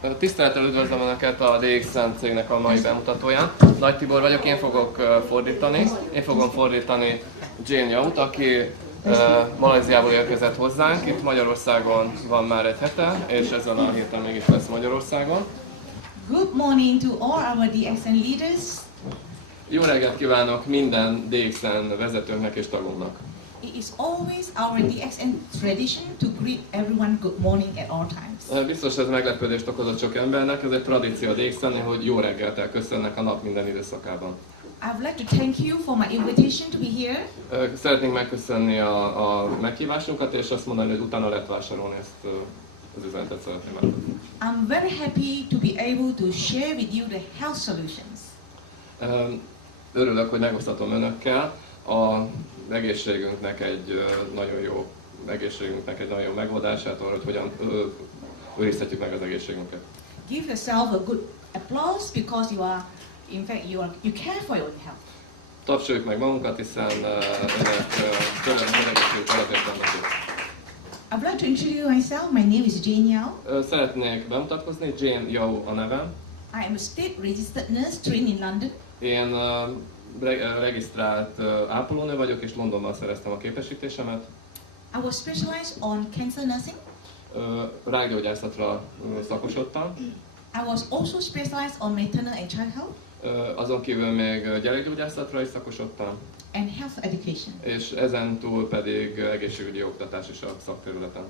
Tisztelettel üdvözlöm Önöket a DXN cégnek a mai bemutatóján. Nagy Tibor vagyok, én fogok fordítani. Én fogom fordítani Yaut, aki Malajziából érkezett hozzánk. Itt Magyarországon van már egy hete, és ezen a héten még itt lesz Magyarországon. Good morning to all our DXN leaders. Jó reggelt kívánok minden DXN vezetőnknek és tagunknak. It is always our DXN tradition to greet everyone good morning at all times. Biztos ez meglepődést okozott sok embernek, ez egy tradíció a DXN-nél, hogy jó reggelt elköszönnek a nap minden időszakában. I would like to thank you for my invitation to be here. Szeretnénk megköszönni a meghívásunkat, és azt mondani, hogy utána lehet vásárolni ezt az üzenetet szeretném megköszönni. I'm very happy to be able to share with you the health solutions. Örülök, hogy megosztatom Önökkel a egészségünknek egy nagyon jó megoldását arra, hogy hogyan őrizhetjük meg az egészségünket. Give yourself a good applause because you are, in fact, you care for your health. Tapsoljuk meg magunkat, hiszen Önök tőlem az egészségük alapért vannak itt. I would like to introduce myself. My name is Yau. Szeretnék bemutatkozni, Yau a nevem. I am a state registered nurse trained in London. Én regisztrált ápolónő vagyok, és Londonban szereztem a képesítésemet. I was specialized on cancer nursing. Rákgyógyászatra szakosodtam. I was also specialized on maternal and child health. Azon kívül még gyerekgyógyászatra is szakosodtam. And health education. És ezen túl pedig egészségügyi oktatás is a szakterületen.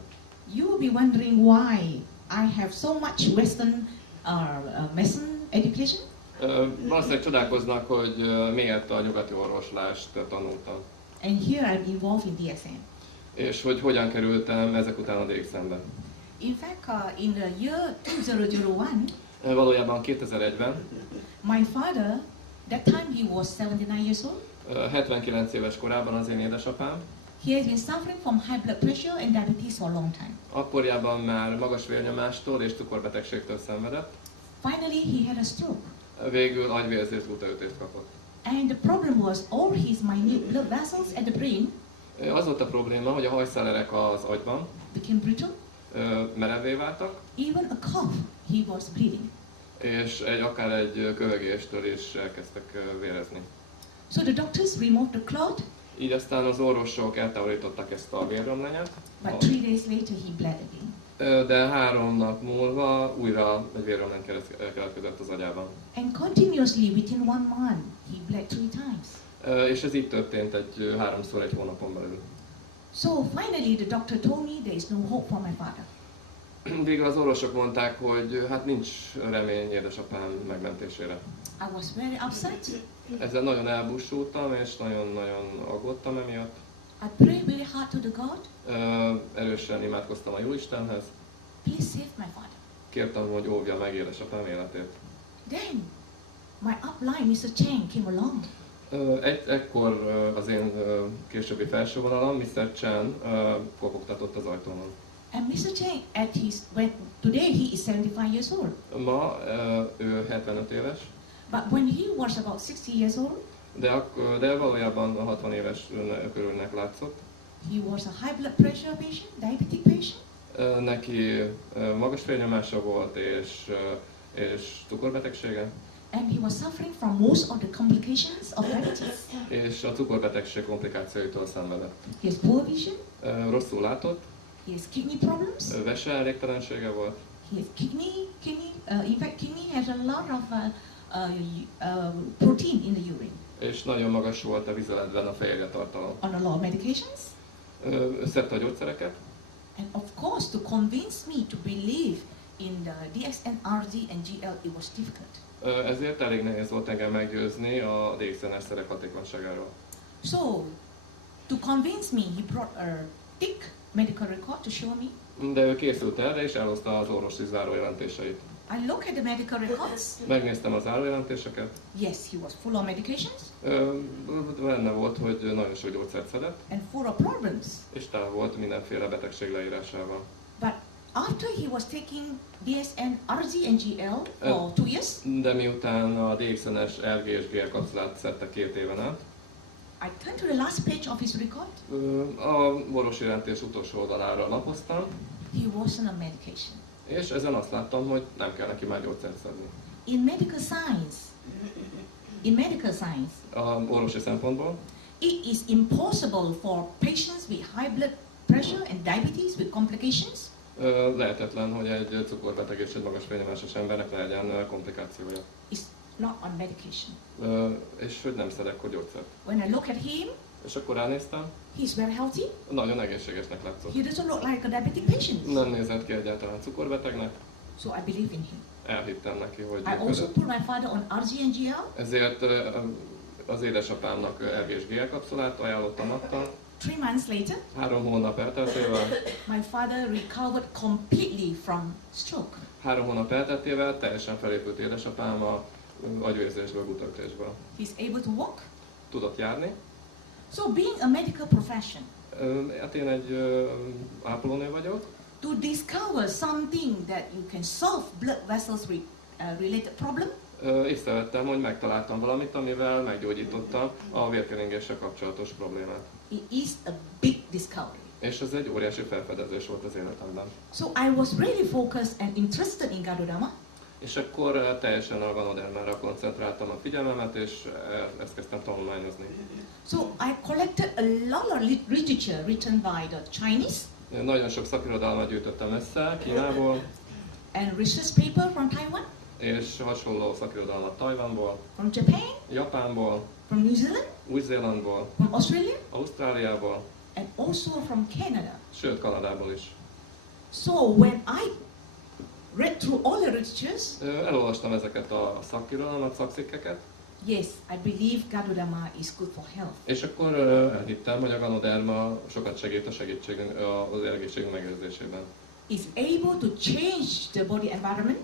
You will be wondering why I have so much Western medicine education. Valószínűleg csodálkoznak, hogy miért a nyugati orvoslást tanultam. And here I'm involved in DXN. És hogy hogyan kerültem ezek után a DXN-be. In fact, in the year 2001, valójában 2001-ben, my father, that time he was 79 years old. 79 éves korában az én édesapám. He has been suffering from high blood pressure and diabetes for a long time. Akkorjában már magas vérnyomástól és cukorbetegségtől szenvedett. Finally, he had a stroke. Végül agyvérzést, gutaütést kapott. And the problem was all his minute blood vessels at the brain Az volt a probléma, hogy a hajszálerek az agyban became brittle. Merevé váltak. Even a cough, he was bleeding. És akár egy köhögéstől is elkezdtek vérezni. So the doctors removed the clot. Így aztán az orvosok eltávolították ezt a vérromlányát. But 3 days later he bled again. De 3 nap múlva újra egy vérromlány keletkezett az agyában. And continuously within 1 month he bled 3 times. És ez így történt egy 3-szor egy hónapon belül. So finally the doctor told me there is no hope for my father. Végül az orvosok mondták, hogy hát nincs remény édesapám megmentésére. I was very upset. Ezzel nagyon elbúsultam, és nagyon-nagyon aggódtam emiatt. I prayed very hard to the God. Erősen imádkoztam a Jóistenhez. Please save my father. Kértem, hogy óvja meg édesapám életét. Then my upline, Mr. Chang, came along. Ekkor az én későbbi felsővonalam, Mr. Chan, kopogtatott az ajtómon. And Mr. Chang, today he is 75 years old. Ma ő 75 éves. But when he was about 60 years old, de valójában 60 éves körülnek látszott. he was a high blood pressure patient, diabetic patient. Neki magas vérnyomása volt és cukorbetegsége. And he was suffering from most of the complications of diabetes. És a cukorbetegség komplikációitól szenvedett. He has poor vision. Rosszul látott. He has kidney problems. Vese elégtelensége volt. He has in fact kidney has a lot of protein in the urine. És nagyon magas volt a vizeletben a fehérje tartalom. On a lot of medications. Szedte a gyógyszereket. And of course, to convince me to believe in the DXN, RD and GL, it was difficult. Ezért elég nehéz volt engem meggyőzni a DXN-es szerek hatékonyságáról. So, to convince me, he brought a thick medical record to show me. De ő készült erre, és elhozta az orvosi zárójelentéseit. I look at the medical records. Megnéztem az zárójelentéseket. Yes, he was full of medications. Benne volt, hogy nagyon sok gyógyszert szedett. And full of problems. És tele volt mindenféle betegség leírásával. But after he was taking DSN, RG and GL for 2 years. De miután a DXN-es RG és GL kapszulát szedte 2 éven át. I turned to the last page of his record. A orvosi jelentés utolsó oldalára lapoztam. He was on a medication. És ezen azt láttam, hogy nem kell neki már gyógyszert szedni. In medical science, Orvosi szempontból it is impossible for patients with high blood pressure and diabetes with complications lehetetlen, hogy egy cukorbeteg és egy magas vérnyomásos embernek legyen komplikációja. is not on medication. És hogy nem szedek akkor gyógyszert. When I look at him, És akkor ránéztem, he's very healthy. nagyon egészségesnek látszott. He doesn't look like a diabetic patient. Nem nézett ki egyáltalán cukorbetegnek. So I believe in him. Elhittem neki, hogy I also működött. put my father on RG and GL. Ezért az édesapámnak RG és GL kapszulát ajánlottam, adtam. 3 months later, 3 hónap elteltével, my father recovered completely from stroke. 3 hónap elteltével teljesen felépült édesapám a agyvérzésből, gutaütésből. He's able to walk. Tudott járni. So being a medical profession, Hát én egy ápolónő vagyok. to discover something that you can solve blood vessels related problem, Észrevettem, hogy megtaláltam valamit, amivel meggyógyítottam a vérkeringéssel kapcsolatos problémát. it is a big discovery. És ez egy óriási felfedezés volt az életemben. So I was really focused and interested in Ganoderma. És akkor teljesen a Ganodermára koncentráltam a figyelmemet, és ezt kezdtem tanulmányozni. So I collected a lot of literature written by the Chinese Nagyon sok szakirodalmat gyűjtöttem össze Kínából, and research paper from Taiwan, és hasonló szakirodalmat Tajvanból, from Japan, Japánból, from New Zealand, Új-Zélandból, from Australia, Ausztráliából, and also from Canada. sőt Kanadából is. So when I read through all the literatures, Elolvastam ezeket a szakirodalmat, szakcikkeket, yes, I believe Ganoderma is good for health. és akkor elhittem, hogy a Ganoderma sokat segít az egészségünk megőrzésében. Is able to change the body environment,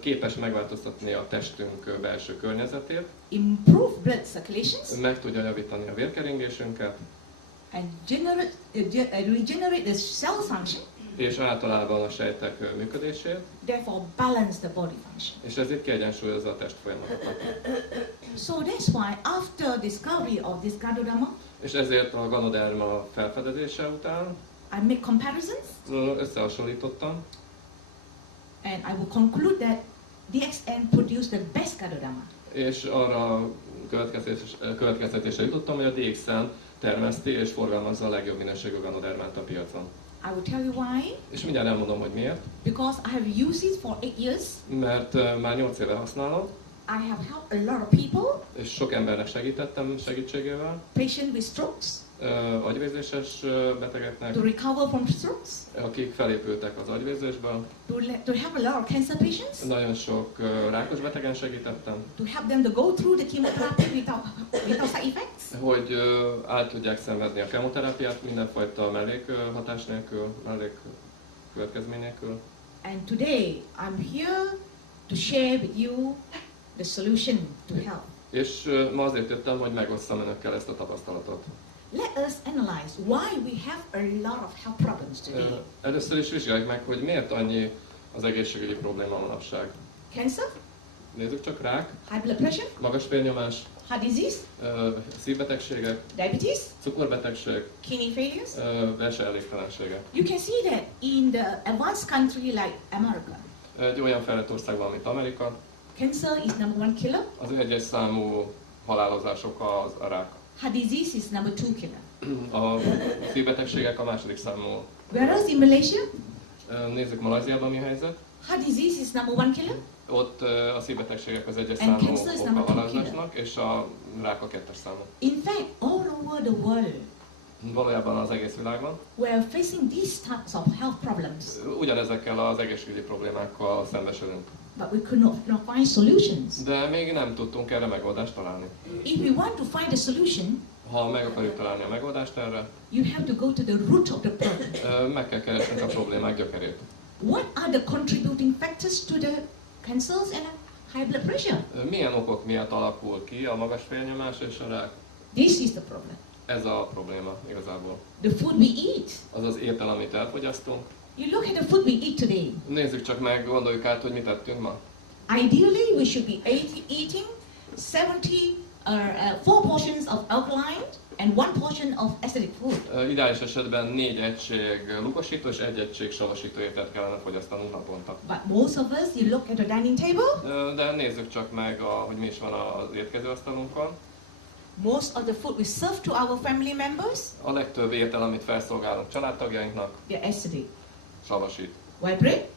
Képes megváltoztatni a testünk belső környezetét, improve blood circulations, meg tudja javítani a vérkeringésünket, and regenerate the cell function, és általában a sejtek működését, therefore balance the body function. és ezért kiegyensúlyozza a test folyamatokat. So that's why after discovery of this Ganoderma, És ezért a Ganoderma felfedezése után I make comparisons összehasonlítottam, and I will conclude that DXN produced the best Ganoderma. és arra következtetésre jutottam, hogy a DXN termeszti és forgalmazza a legjobb minőségű Ganodermát a piacon. I will tell you why. És mindjárt elmondom, hogy miért. Because I have used it for 8 years. Mert már 8 éve használom, I have helped a lot of people, és sok embernek segítettem segítségével, patients with strokes, agyvérzéses betegeknek, to recover from strokes, akik felépültek az agyvérzésből. to help a lot of cancer patients, Nagyon sok rákos betegen segítettem, to help them to go through the chemotherapy without side effects. hogy át tudják szenvedni a kemoterápiát mindenfajta mellékhatás nélkül, mellékkövetkezmény nélkül. And today I'm here to share with you the solution to health. És ma azért jöttem, hogy megosszam önökkel ezt a tapasztalatot. Let us analyze why we have a lot of health problems today. Először is vizsgáljuk meg, hogy miért annyi az egészségügyi probléma manapság. Cancer, Nézzük csak: rák, high blood pressure, magas vérnyomás, heart disease, szívbetegségek, diabetes, cukorbetegség, kidney failures. belső elégtelensége. You can see that in the advanced country like America. Egy olyan fejlett országban, mint Amerika, Cancer is number 1 killer. az egyes számú halálozások a rák. Heart disease is number 2 killer. A szívbetegségek a második számú. Whereas in Malaysia, Nézzük Malajziában mi a helyzet. heart disease is number 1 killer. Ott a szívbetegségek az egyes And számú cancer is oka number two halálozásnak, és a rák a kettes számú. In fact, all over the world, Valójában az egész világban we are facing these types of health problems, ugyanezekkel az egészségügyi problémákkal szembesülünk. but we could not find solutions. De még nem tudtunk erre megoldást találni. If we want to find a solution, Ha meg akarjuk találni a megoldást erre, you have to go to the root of the problem. meg kell keresnünk a problémák gyökerét. What are the contributing factors to the cancers and high blood pressure? Milyen okok miatt alakul ki a magas vérnyomás és a rák? This is the problem. Ez a probléma igazából. The food we eat. Az az étel, amit elfogyasztunk. You look at the food we eat today. Nézzük csak meg, gondoljuk át, hogy mit tettünk ma. Ideally, we should be eating 4 portions of alkaline and 1 portion of acidic food. Ideális esetben 4 egység lukosító és 1 egység savasító ételt kellene fogyasztanunk naponta. But most of us, you look at the dining table. De nézzük csak meg, hogy mi is van az étkezőasztalunkon. Most of the food we serve to our family members, A legtöbb étel, amit felszolgálunk családtagjainknak, they're acidic. savasít. White bread,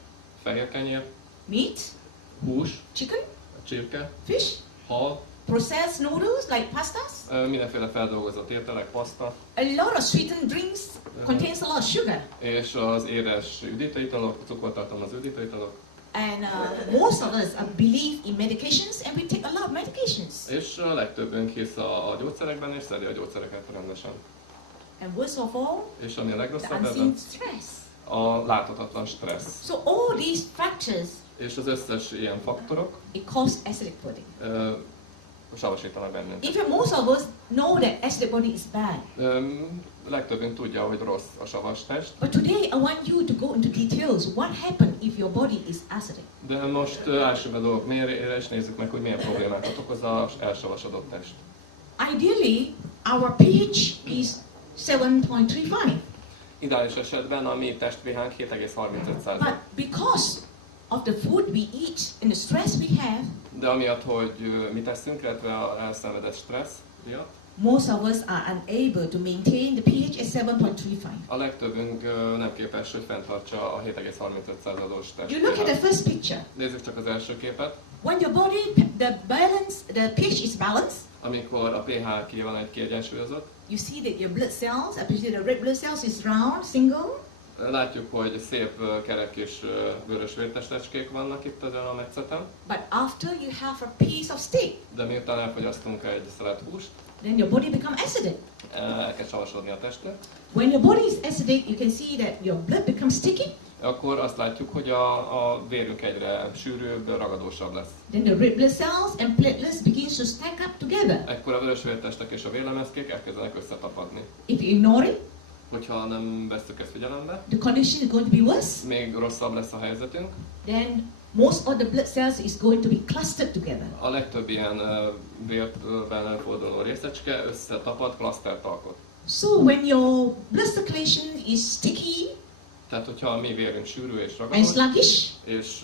Fehér kenyér, meat, hús, chicken, csirke, fish, hal, processed noodles like pastas. mindenféle feldolgozott ételek, paszta, A lot of sweetened drinks contains a lot of sugar. és az édes üdítőitalok, cukortartalmazó üdítőitalok, And most of us believe in medications and we take a lot of medications. és a legtöbbünk hisz a gyógyszerekben, és szedi a gyógyszereket rendesen. And worst of all, És ami a the legrosszabb unseen ebben, stress. a láthatatlan stressz. So all these factors, És az összes ilyen faktorok it causes acidic body. savasítanak bennünket. In fact, most of us know that acidic body is bad. Legtöbbünk tudja, hogy rossz a savas test, But today I want you to go into details. What happens if your body is acidic? de most ássuk be a dolgok mélyére, és nézzük meg, hogy milyen problémákat okoz az elsavasodott test. Ideally, our pH is 7.35. Ideális esetben a mi test pH-nk 7,35. But because of the food we eat and the stress we have, De amiatt, hogy mit teszünk, illetve az elszenvedett stressz miatt, most of us are unable to maintain the pH at 7.35. a legtöbbünk nem képes, hogy fenntartsa a 7,35%-os test You look at the pH-t. first picture. Nézzük csak az első képet. When your body, the pH is balanced, Amikor a pH ki van egy kiegyensúlyozott, you see that your blood cells, especially the red blood cells, is round, single. látjuk, hogy szép kerek és vörös vértestecskék vannak itt ezen a metszeten, But after you have a piece of steak, de miután elfogyasztunk egy szelet húst, then your body becomes acidic. elkezd savasodni a testnek, When your body is acidic, you can see that your blood becomes sticky. akkor azt látjuk, hogy a vérünk egyre sűrűbb, ragadósabb lesz. Then the red blood cells and platelets begins to stack up together. Ekkor a vörös vértestek és a vérlemezkék elkezdenek összetapadni. If you ignore it, Hogyha nem vesszük ezt figyelembe, the condition is going to be worse. még rosszabb lesz a helyzetünk. Then most of the blood cells is going to be clustered together. A legtöbb ilyen vérben elforduló részecske összetapad, klasztert alkot. So when your blood circulation is sticky Tehát, hogyha a mi vérünk sűrű és and ragadós, sluggish, és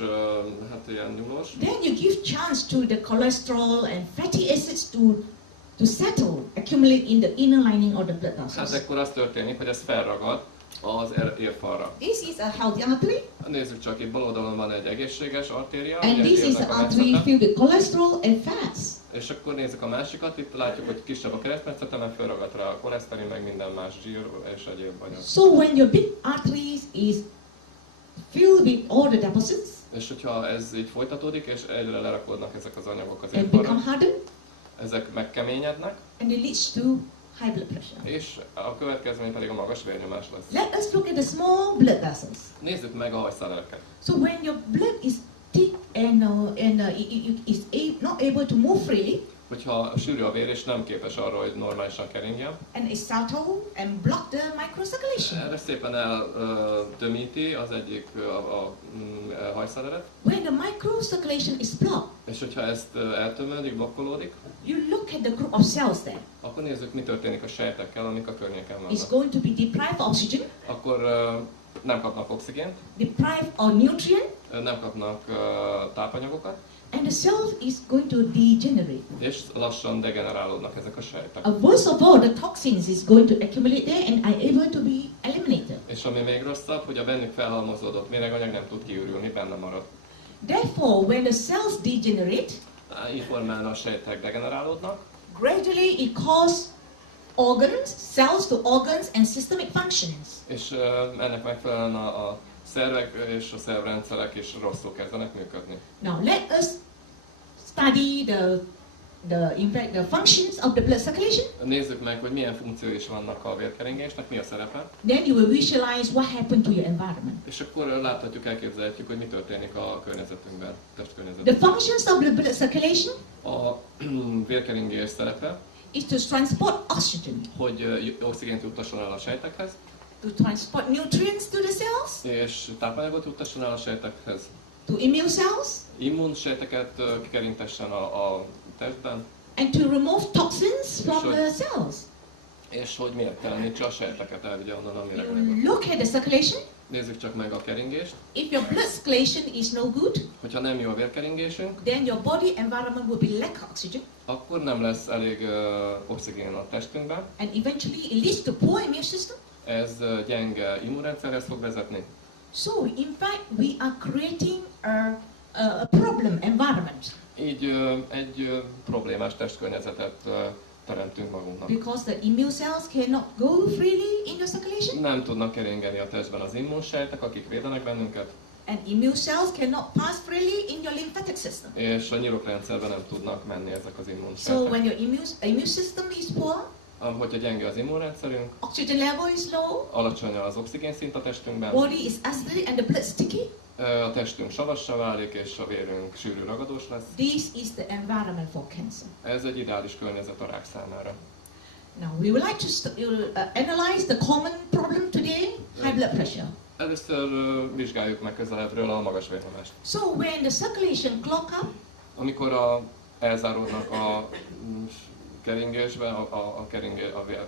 hát ilyen nyúlós, then you give chance to the cholesterol and fatty acids to settle, accumulate in the inner lining of the blood hát vessels. ekkor az történik, hogy ez felragad az érfalra. This is a healthy artery, Nézzük csak, itt bal oldalon van egy egészséges artéria, and ugye this is érnek an a artery metszete. filled with cholesterol and fats. És akkor nézzük a másikat, itt látjuk, hogy kisebb a keresztmetszete, mert felragadt rá a koleszterin, meg minden más zsír és egyéb anyag. So when your big arteries is filled with all the deposits És hogyha ez így folytatódik, és egyre lerakodnak ezek az anyagok az and become érfalra, hardened, ezek megkeményednek, and it leads to high blood pressure. és a következmény pedig a magas vérnyomás lesz. Let us look at the small blood vessels. Nézzük meg a hajszálelket. So when your blood is thick and is not able to move freely, Hogyha sűrű a vér és nem képes arra, hogy normálisan keringjen, and it settle and block the microcirculation. erre szépen eltömíti az egyik a hajszáleret, When the microcirculation is blocked, és hogyha ezt eltömődik, blokkolódik, you look at the group of cells there. akkor nézzük, mi történik a sejtekkel, amik a környéken It's vannak. going to be deprived of oxygen, Akkor nem kapnak oxigént, deprived of nutrient, nem kapnak tápanyagokat, and the cell is going to degenerate. és lassan degenerálódnak ezek a sejtek. Worst of all, the toxins is going to accumulate there and are able to be eliminated. És ami még rosszabb, hogy a bennük felhalmozódott méreganyag nem tud kiürülni, benne marad. Therefore, when the cells degenerate, Így formán a sejtek degenerálódnak, gradually it causes organs, cells to organs and systemic functions. és ennek megfelelően a szervek és a szervrendszerek is rosszul kezdenek működni. Now let us study the functions of the blood circulation. Nézzük meg, hogy milyen funkciói is vannak a vérkeringésnek, mi a szerepe, Then you will visualize what happened to your environment. és akkor láthatjuk, elképzelhetjük, hogy mi történik a környezetünkben, The testkörnyezetünkben. functions of the blood circulation A vérkeringés szerepe, is to transport oxygen, hogy oxigént juttasson el a sejtekhez, to transport nutrients to the cells, és tápanyagot juttasson el a sejtekhez, to immune cells, immunsejteket kikerintessen a testben, and to remove toxins from Sure. the cells. És hogy mértelenítse a sejteket, elvigye onnan, amire You gondolt. look at the circulation. Nézzük csak meg a keringést. If your blood circulation is no good, Hogyha nem jó a vérkeringésünk, then your body environment will be lack oxygen, akkor nem lesz elég oxigén a testünkben. and eventually it leads to poor immune system. Ez gyenge immunrendszerhez fog vezetni. So in fact, we are creating a problem environment Így egy problémás testkörnyezetet teremtünk magunknak. because the immune cells cannot go freely in your circulation, Nem tudnak keringeni a testben az immunsejtek, akik védenek bennünket, and immune cells cannot pass freely in your lymphatic system. és a nyirokrendszerben nem tudnak menni ezek az So immunsejtek. when your immune system is poor, Hogyha gyenge az immunrendszerünk, oxygen level is low, alacsony az oxigénszint a testünkben, body is acidic and the blood sticky. a testünk savassá válik, és a vérünk sűrű ragadós lesz. This is the environment for cancer. Ez egy ideális környezet a rák számára. Now we would like to analyze the common problem today, high blood pressure. Először vizsgáljuk meg közelebbről a magas vérnyomást. So when the circulation clog up, Amikor elzáródnak a keringésbe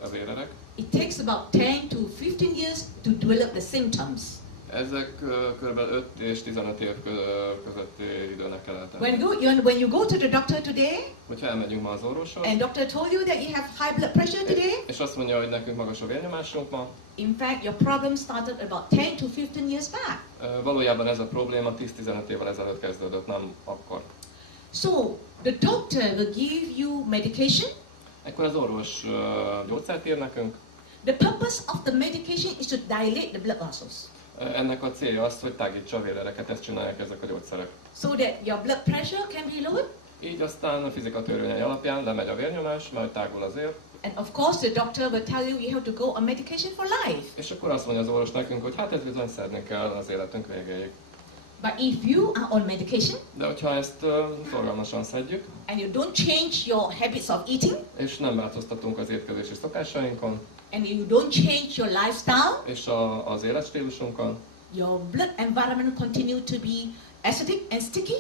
a vérerek, it takes about 10 to 15 years to develop the symptoms. ezek kb. 5 és 15 év közötti időnek kell eltenni. When you go to the doctor today, Hogyha elmegyünk ma az orvoshoz, and doctor told you that you have high blood pressure today, és azt mondja, hogy nekünk magas a vérnyomásunk ma, in fact your problem started about 10 to 15 years back. valójában ez a probléma 10-15 évvel ezelőtt kezdődött, nem akkor. So the doctor will give you medication. Ekkor az orvos gyógyszert ír nekünk. The purpose of the medication is to dilate the blood vessels, Ennek a célja az, hogy tágítsa a vérereket, ezt csinálják ezek a gyógyszerek. so that your blood pressure can be lowered. Így aztán a fizika törvényei alapján lemegy a vérnyomás, majd tágul az ér, And of course the doctor will tell you you have to go on medication for life. és akkor azt mondja az orvos nekünk, hogy hát ez bizony szedni kell az életünk végéig. But if you are on medication De hogyha ezt szorgalmasan szedjük, and you don't change your habits of eating, és nem változtatunk az étkezési szokásainkon, and you don't change your lifestyle, és az életstílusunkon, your blood environment continue to be acidic and sticky,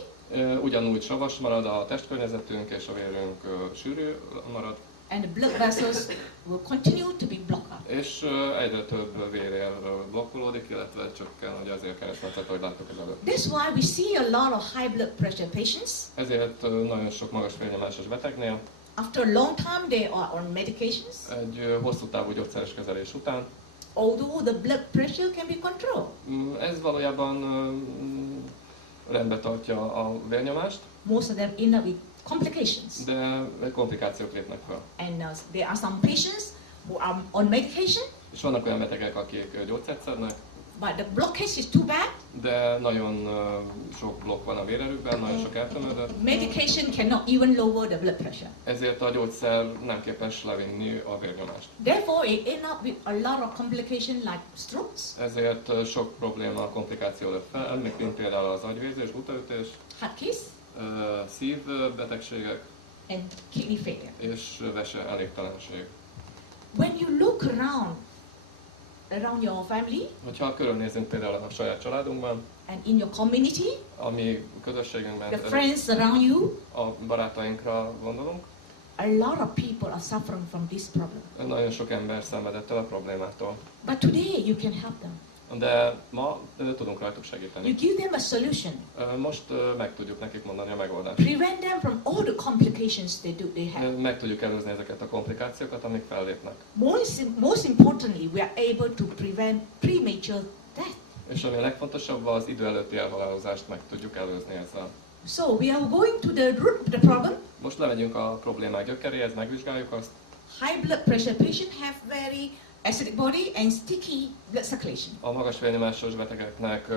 ugyanúgy savas marad a testkörnyezetünk, és a vérünk sűrű marad, and the blood vessels will continue to be blocked up. és egyre több vérér blokkolódik, illetve csökken ugye az érkeresmetet, ahogy láttuk az előtt. That's why we see a lot of high blood pressure patients. Ezért nagyon sok magas vérnyomásos betegnél After a long time they are on medications, egy hosszú távú gyógyszeres kezelés után, although the blood pressure can be controlled. ez valójában rendbe tartja a vérnyomást, Most of them end up with complications. de komplikációk lépnek fel. And there are some patients who are on medication, És vannak olyan betegek, akik gyógyszert szednek, but the blockage is too bad. de nagyon sok blokk van a vérerőkben, nagyon sok eltömődött, Medication cannot even lower the blood pressure. ezért a gyógyszer nem képes levinni a vérnyomást. Therefore, it end up with a lot of complications like strokes, Ezért sok probléma, komplikáció lép fel, mint például az agyvérzés, gutaütés, heart case, szívbetegségek and kidney failure. és vese elégtelenség. When you look around your family Hogyha körülnézünk például a saját családunkban, and in your community, a mi közösségünkben, the friends around you, a barátainkra gondolunk, a lot of people are suffering from this problem. nagyon sok ember szenvedett el a problémától. But today you can help them. De ma tudunk rajtuk You segíteni. give them a solution. Most meg tudjuk nekik mondani a megoldást. Prevent them from all the complications they have. Meg tudjuk előzni ezeket a komplikációkat, amik fellépnek. Most importantly, we are able to prevent premature death. És ami a legfontosabb, az idő előtti elhalálozást meg tudjuk előzni ezzel. So we are going to the root of the problem. Most lemegyünk a problémák gyökeréhez, megvizsgáljuk azt. High blood pressure patient have very acidic body and sticky blood circulation. A magas vérnyomásos betegeknek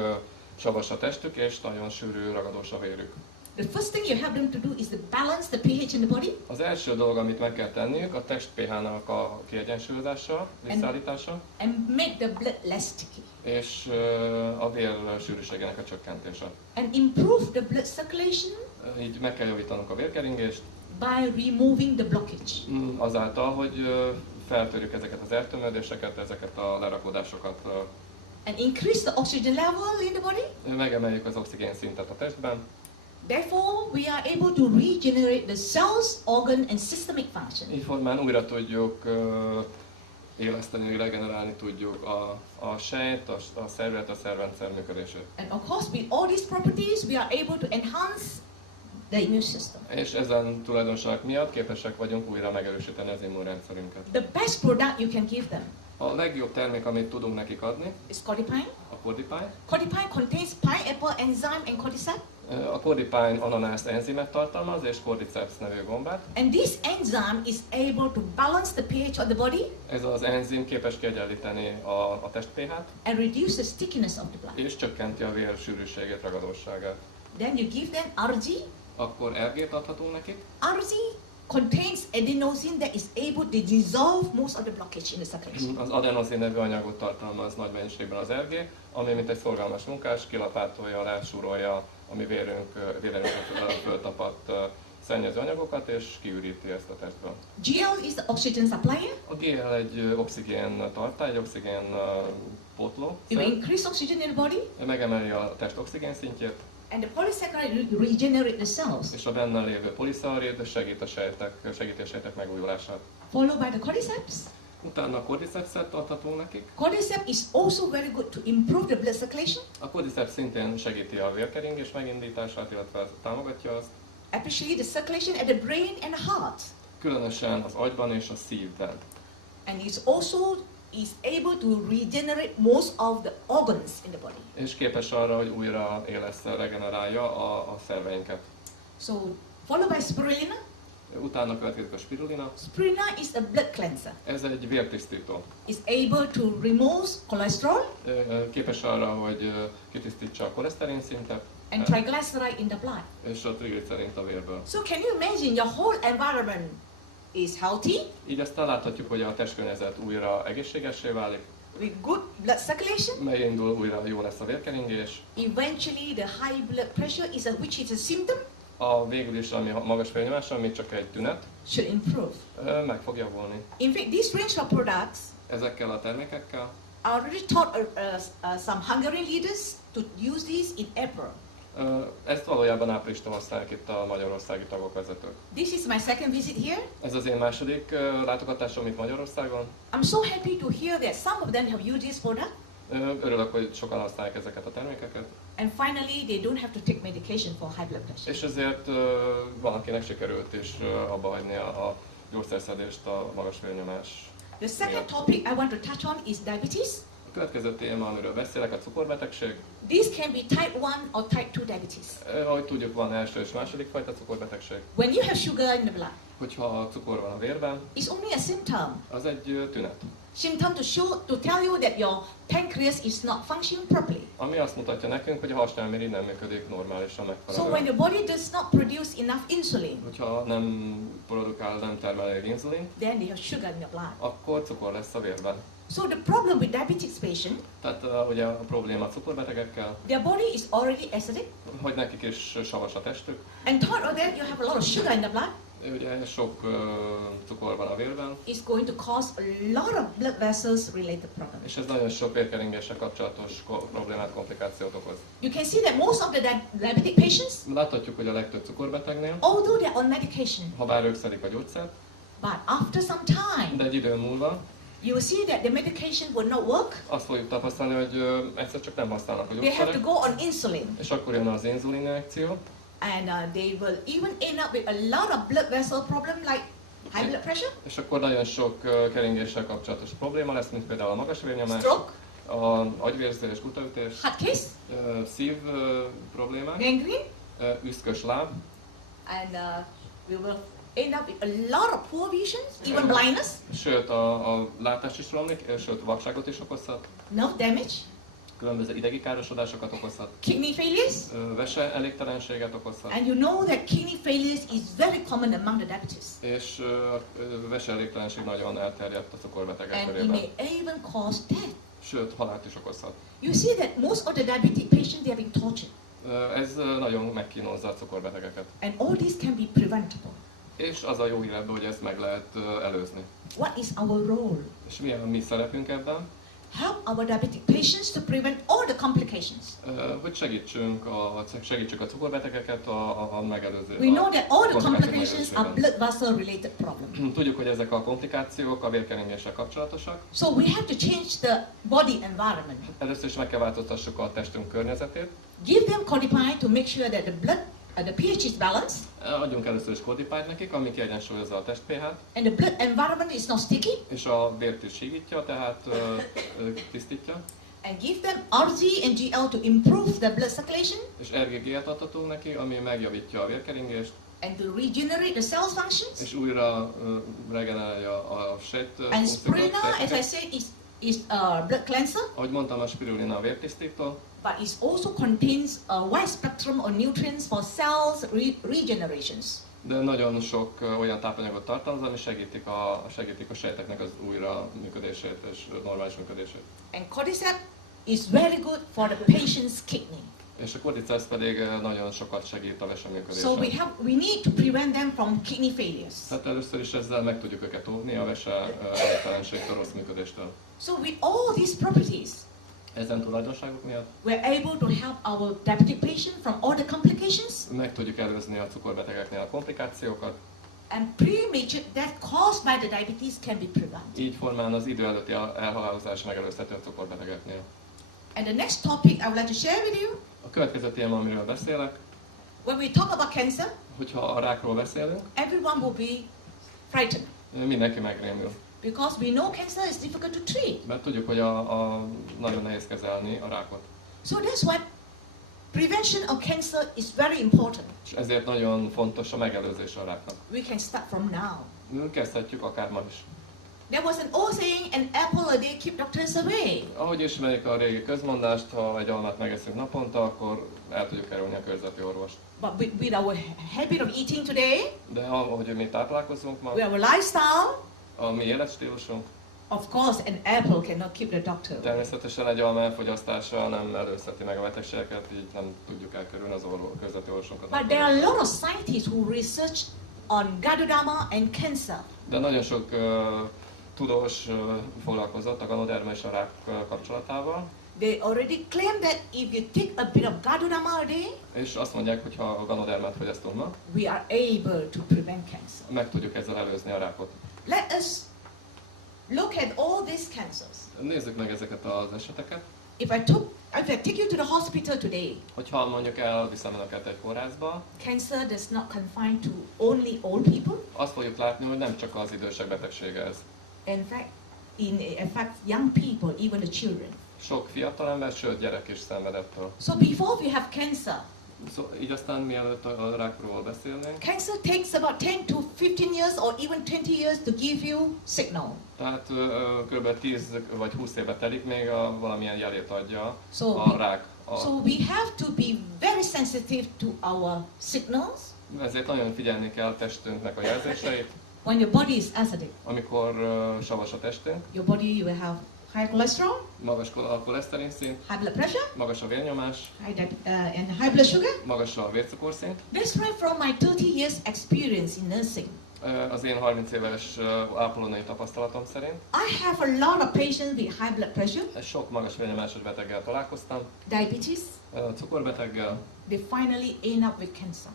savas a testük, és nagyon sűrű, ragadós a vérük. The first thing you have them to do is to balance the pH in the body Az első dolog, amit meg kell tenniük, a test pH-nak a kiegyensúlyozása, visszaállítása, and make the blood less sticky. és a vér sűrűségének a csökkentése. And improve the blood circulation Így meg kell javítanunk a vérkeringést, by removing the blockage. azáltal, hogy feltörjük ezeket az eltömődéseket, ezeket a lerakódásokat, And increase the oxygen level in the body. megemeljük az oxigén szintet a testben, Therefore, we are able to regenerate the cells, organ, and systemic function. Így formán újra tudjuk éleszteni, regenerálni tudjuk a sejt, a szervet, a szervrendszer működését. And of course, with all these properties, we are able to enhance the immune system. És ezen tulajdonságok miatt képesek vagyunk újra megerősíteni az immunrendszerünket. The best product you can give them A legjobb termék, amit tudunk nekik adni, is cordypine. a kordipány. Cordypine contains pineapple enzyme and cordyceps. A kordipány ananász enzimet tartalmaz és cordyceps nevű gombát. And this enzyme is able to balance the pH of the body Ez az enzim képes kiegyenlíteni a test pH-t and reduce the stickiness of the blood. és csökkenti a vér sűrűségét, ragadóságát. Then you give them RG. Akkor RG-t adhatunk nekik. RG contains adenosine that is able to dissolve most of the blockage in the circulation. Az adenozin nevű anyagot tartalmaz nagy mennyiségben az RG, ami mint egy szorgalmas munkás kilapátolja, rásúrolja a mi vérünkön föltapadt szennyező anyagokat és kiüríti ezt a testből. GL is the oxygen supplier. A GL egy oxigén tartály, egy oxigén pótló. It will increase oxygen in the body, Megemeli a test oxigén szintjét, and the polysaccharide regenerate the cells. és a benne lévő poliszacharid segíti a sejtek megújulását. Followed by the cordyceps. Utána a cordycepset adhatunk nekik. Cordyceps is also very good to improve the blood circulation, A szintén segíti a vérkeringés megindítását, illetve támogatja azt, especially the circulation at the brain and the heart. különösen az agyban és a szívben. And it also is able to regenerate most of the organs in the body. És képes arra, hogy újra éleszte, regenerálja a szerveinket. So, followed by spirulina. Utána következik a spirulina. Spirulina is a blood cleanser. Ez egy vértisztító. It's able to remove cholesterol Képes arra, hogy kitisztítsa a koleszterin szintet and triglyceride in the blood. és a triglicerint a vérből. So can you imagine your whole environment is healthy, Így aztán láthatjuk, hogy a testkörnyezet újra egészségessé válik, with good blood circulation. megindul újra, jó lesz a vérkeringés. Eventually the high blood pressure which is a symptom, Végül is, ami magas vérnyomás, ami csak egy tünet, should improve. meg fog javulni. In fact, this range of products Ezekkel a termékekkel I already taught some Hungarian leaders to use this in April. ezt valójában áprilistól használják itt a magyarországi tagok, vezetők. This is my second visit here. Ez az én második látogatásom itt Magyarországon. I'm so happy to hear that some of them have used this product, Örülök, hogy sokan használják ezeket a termékeket. and finally they don't have to take medication for high blood pressure. És ezért valakinek sikerült is abba hagyni a gyógyszerszedést a magas vérnyomás. The second topic I want to touch on is diabetes. A következő téma, amiről beszélek, a cukorbetegség. This can be type 1 or type 2 diabetes. Ahogy tudjuk, van első és második fajta cukorbetegség. When you have sugar in the blood, Hogyha cukor van a vérben, it's only a symptom. az egy tünet. Symptom to tell you that your pancreas is not functioning properly. Ami azt mutatja nekünk, hogy a hasnyálmirigy nem működik normálisan So megfelelően. when the body does not produce enough insulin, Hogyha nem produkál, nem termel elég inzulin, then they have sugar in the blood. akkor cukor lesz a vérben. So the problem with diabetes patient, Tehát ugye a probléma a cukorbetegekkel, their body is already acidic, hogy nekik is savas a testük. and third of that, you have a lot of sugar in the blood. Ugye sok cukor van a vérben, It's going to cause a lot of blood vessels related problems. és ez nagyon sok vérkeringéssel kapcsolatos problémát, komplikációt okoz. You can see that most of the diabetic patients, Láthatjuk, hogy a legtöbb cukorbetegnél, although they're on medication, ha bár ők szedik a gyógyszert, but after some time, de egy idő múlva you will see that the medication will not work. azt fogjuk tapasztalni, hogy egyszer csak nem használnak a They have to gyógyszerek, go on insulin, és akkor jön az inzulininjekció, and they will even end up with a lot of blood vessel problem like high blood pressure, és akkor nagyon sok keringéssel kapcsolatos probléma lesz, mint például a magas vérnyomás, stroke, a agyvérzés, gutaütés, heart case, szív problémák, gangrene, üszkös láb, and we will end up with a lot of poor visions, even blindness, sőt a látás is romlik, sőt a vakságot is okozhat, nerve damage, különböző idegi károsodásokat okozhat, kidney failures. vese elégtelenséget okozhat, And you know that kidney failures is very common among the diabetes. és a vese elégtelenség nagyon elterjedt a cukorbetegek And it körében, may even cause death. sőt halált is okozhat. You see that most of the diabetic patients, they are being tortured. Ez nagyon megkínozza a cukorbetegeket. And all this can be preventable. És az a jó hír ebben, hogy ezt meg lehet előzni. What is our role? És mi a mi szerepünk ebben? help our diabetic patients to prevent all the complications. Hogy segítsük a cukorbetegeket a megelőző. We know that all the complications megelőzésében. are blood vessel related problems. Tudjuk, hogy ezek a komplikációk a vérkeringéssel kapcsolatosak. So we have to change the body environment. Először is meg kell változtassuk a testünk környezetét. Give them Codipine to make sure that the pH is balanced Adjunk először is Codipine nekik, ami kiegyensúlyozza a test pH-t, and the blood environment is not sticky. és a vért is hígítja, tehát tisztítja. And give them RG and GL to improve the blood circulation És RGG-et adhatunk neki, ami megjavítja a vérkeringést, and to regenerate the cell functions. és újra regenerálja a sejt And funkciókat, spirulina, as I sejteket. said, is a blood cleanser, Ahogy mondtam, a spirulina a vértisztító, but it also contains a wide spectrum of nutrients for cells regenerations. de nagyon sok olyan tápanyagot tartalmaz, ami segítik a sejteknek az újra működését és normális működését. And cordyceps is very good for the patient's kidney. És a cordyceps pedig nagyon sokat segít a So veseműködésen. we need to prevent them from kidney failures. Tehát először is ezzel meg tudjuk őket óvni a vese elégtelenségtől, rossz működéstől. So with all these properties, Ezen tulajdonságok miatt we're able to help our diabetic patient from all the complications meg tudjuk előzni a cukorbetegeknél a komplikációkat, and premature death caused by the diabetes can be prevented. így formán az idő előtti elhalálozás megelőzhető a cukorbetegeknél. And the next topic I would like to share with you, A következő téma, amiről beszélek, when we talk about cancer, hogyha a rákról beszélünk, everyone will be frightened mindenki megrémül. because we know cancer is difficult to treat. Mert tudjuk, hogy nagyon nehéz kezelni a rákot. So that's why prevention of cancer is very important. És ezért nagyon fontos a megelőzés a ráknak. We can start from now. Kezdhetjük akár ma is. There was an old saying, an apple a day keep doctors away. Ahogy ismerik a régi közmondást, ha egy almát megeszünk naponta, akkor el tudjuk kerülni a körzeti orvost. But with our habit of eating today, De ahogy mi táplálkozunk ma, with our lifestyle, a mi életstílusunk, of course an apple cannot keep the doctor away. természetesen egy alma elfogyasztása nem előzheti meg a betegségeket, így nem tudjuk elkerülni az körzeti orvosunkat. But there are a lot of scientists who research on Ganoderma and cancer. De nagyon sok tudós foglalkozott a ganoderma és a rák kapcsolatával, They already claim that if you take a bit of Ganoderma a day, és azt mondják, hogy ha a ganodermát fogyasztunk ma, we are able to prevent cancer. meg tudjuk ezzel előzni a rákot. Let us look at all these cancers. Nézzük meg ezeket az eseteket. If I take you to the hospital today, Hogyha mondjuk elviszem önöket egy kórházba, cancer does not confine to only old people. azt fogjuk látni, hogy nem csak az idősek betegsége ez. In fact, young people, even the children. Sok fiatal ember, sőt gyerek is szenved ettől. So before we have cancer, Így aztán mielőtt a rákról beszélnénk, cancer takes about 10 to 15 years or even 20 years to give you signal. tehát kb. 10 vagy 20 éve telik, még valamilyen jelét adja So a rák. So we have to be very sensitive to our signals. Ezért nagyon figyelni kell a testünknek a jelzéseit. When your body is acidic, Amikor savas a testünk, your body will have high cholesterol, magas a koleszterin szint, high blood pressure, magas a vérnyomás, and high blood sugar. magas a vércukorszint. That's right from my 30 years experience in nursing. Az én 30 éves ápolónői tapasztalatom szerint I have a lot of patients with high blood pressure, sok magas vérnyomásos beteggel találkoztam, diabetes. cukorbeteggel, They finally end up with cancer.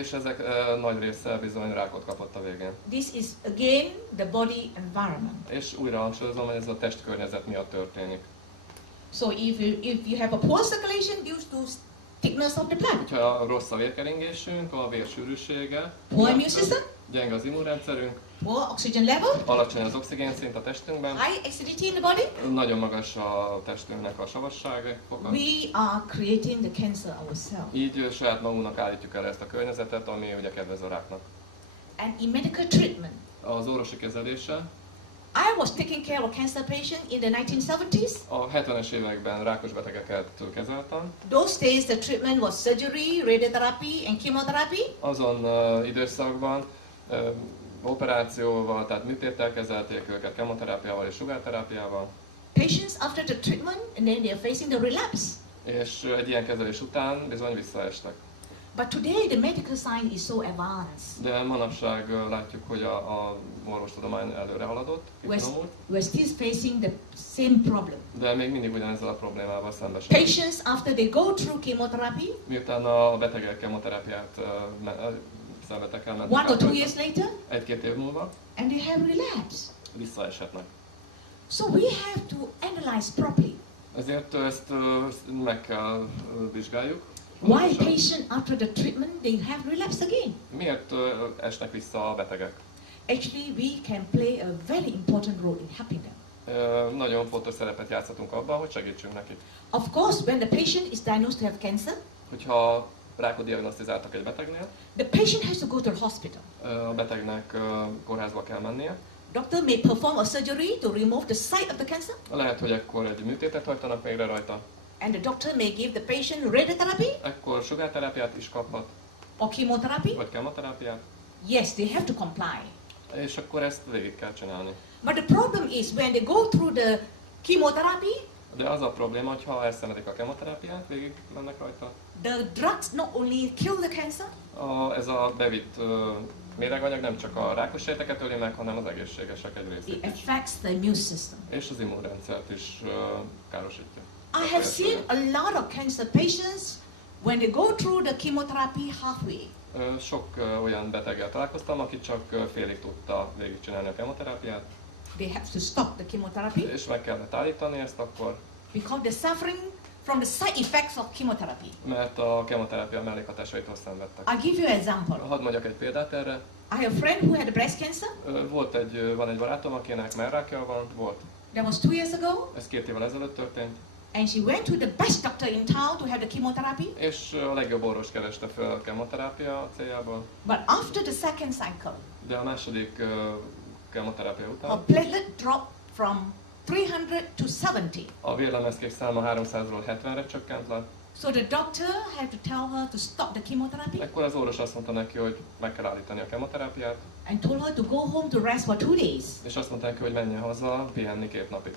és ezek nagy része bizony rákot kapott a végén. This is again the body environment. És újra hangsúlyozom, hogy ez a testkörnyezet miatt történik. So if you have a poor circulation due to thickness of the blood, Ha rossz a vérkeringésünk, a vérsűrűsége, poor immune system, gyenge az immunrendszerünk, poor oxygen level, alacsony az oxigénszint a testünkben, high acidity in the body, nagyon magas a testünknek a savasság foka. we are creating the cancer ourselves. Így saját magunknak állítjuk el ezt a környezetet, ami ugye kedvez a ráknak. And in medical treatment, Az orvosi kezelése I was taking care of cancer patient in the 1970s. a 70-es években rákos betegeket kezeltem. Those days the treatment was surgery, radiotherapy and chemotherapy. Azon időszakban operációval, tehát műtéttel kezelték őket, kemoterápiával és sugárterápiával. Patients after the treatment and then they are facing the relapse. És egy ilyen kezelés után bizony visszaestek. But today the medical science is so advanced. De manapság látjuk, hogy a orvostudomány előre haladott, kifinomult, We're still facing the same problem. de még mindig ugyanezzel a problémával szembesülünk. Patients, after they go through chemotherapy, Miután a betegek kemoterápiát szenvedtek el, 1 or 2 years later, 1-2 év múlva and they have relapse. visszaeshetnek. So we have to analyze properly. Ezért ezt meg kell vizsgáljuk. Why Pontosan. patient after the treatment they have relapse again? Miért esnek vissza a betegek? Actually, we can play a very important role in helping them. Nagyon fontos szerepet játszhatunk abban, hogy segítsünk nekik. Of course, when the patient is diagnosed to have cancer, Hogyha rákot diagnosztizáltak egy betegnél, the patient has to go to the hospital. a betegnek kórházba kell mennie. Doctor may perform a surgery to remove the site of the cancer, Lehet, hogy ekkor egy műtétet hajtanak végre rajta, and the doctor may give the patient radiotherapy ekkor sugárterápiát is kaphat, or chemotherapy. vagy kemoterápiát, Yes, they have to comply. és akkor ezt végig kell csinálni. But the problem is when they go through the chemotherapy, De az a probléma, hogy ha elszenvedik a kemoterápiát, végig mennek rajta, the drugs not only kill the cancer, ez a bevitt méreganyag nem csak a rákos sejteket öli meg, hanem az egészségesek egy it részét is. affects the immune system. És az immunrendszert is károsítja. I have seen a lot of cancer patients when they go through the chemotherapy halfway. Sok olyan beteggel találkoztam, aki csak félig tudta végigcsinálni a kemoterápiát, They have to stop the chemotherapy és meg kellett állítani ezt akkor, because they're suffering from the side effects of chemotherapy. mert a kemoterápia mellékhatásaitól szenvedtek. I'll give you an example. Hadd mondjak egy példát erre. I have a friend who had breast cancer. Van egy barátom, akinek mellrákja volt. That was 2 years ago. Ez 2 évvel ezelőtt történt. And she went to the best doctor in town to have the chemotherapy. És a legjobb orvos kereste fel a kemoterápia céljából. But after the second cycle, De a második kemoterápia her után platelet dropped from 300 to 70. a vérlemezkék száma 300-ról 70-re csökkent le. So the doctor had to tell her to stop the chemotherapy Ekkor az orvos azt mondta neki, hogy meg kell állítani a kemoterápiát, and told her to go home to rest for 2 days. és azt mondta neki, hogy menjen haza pihenni 2 napig.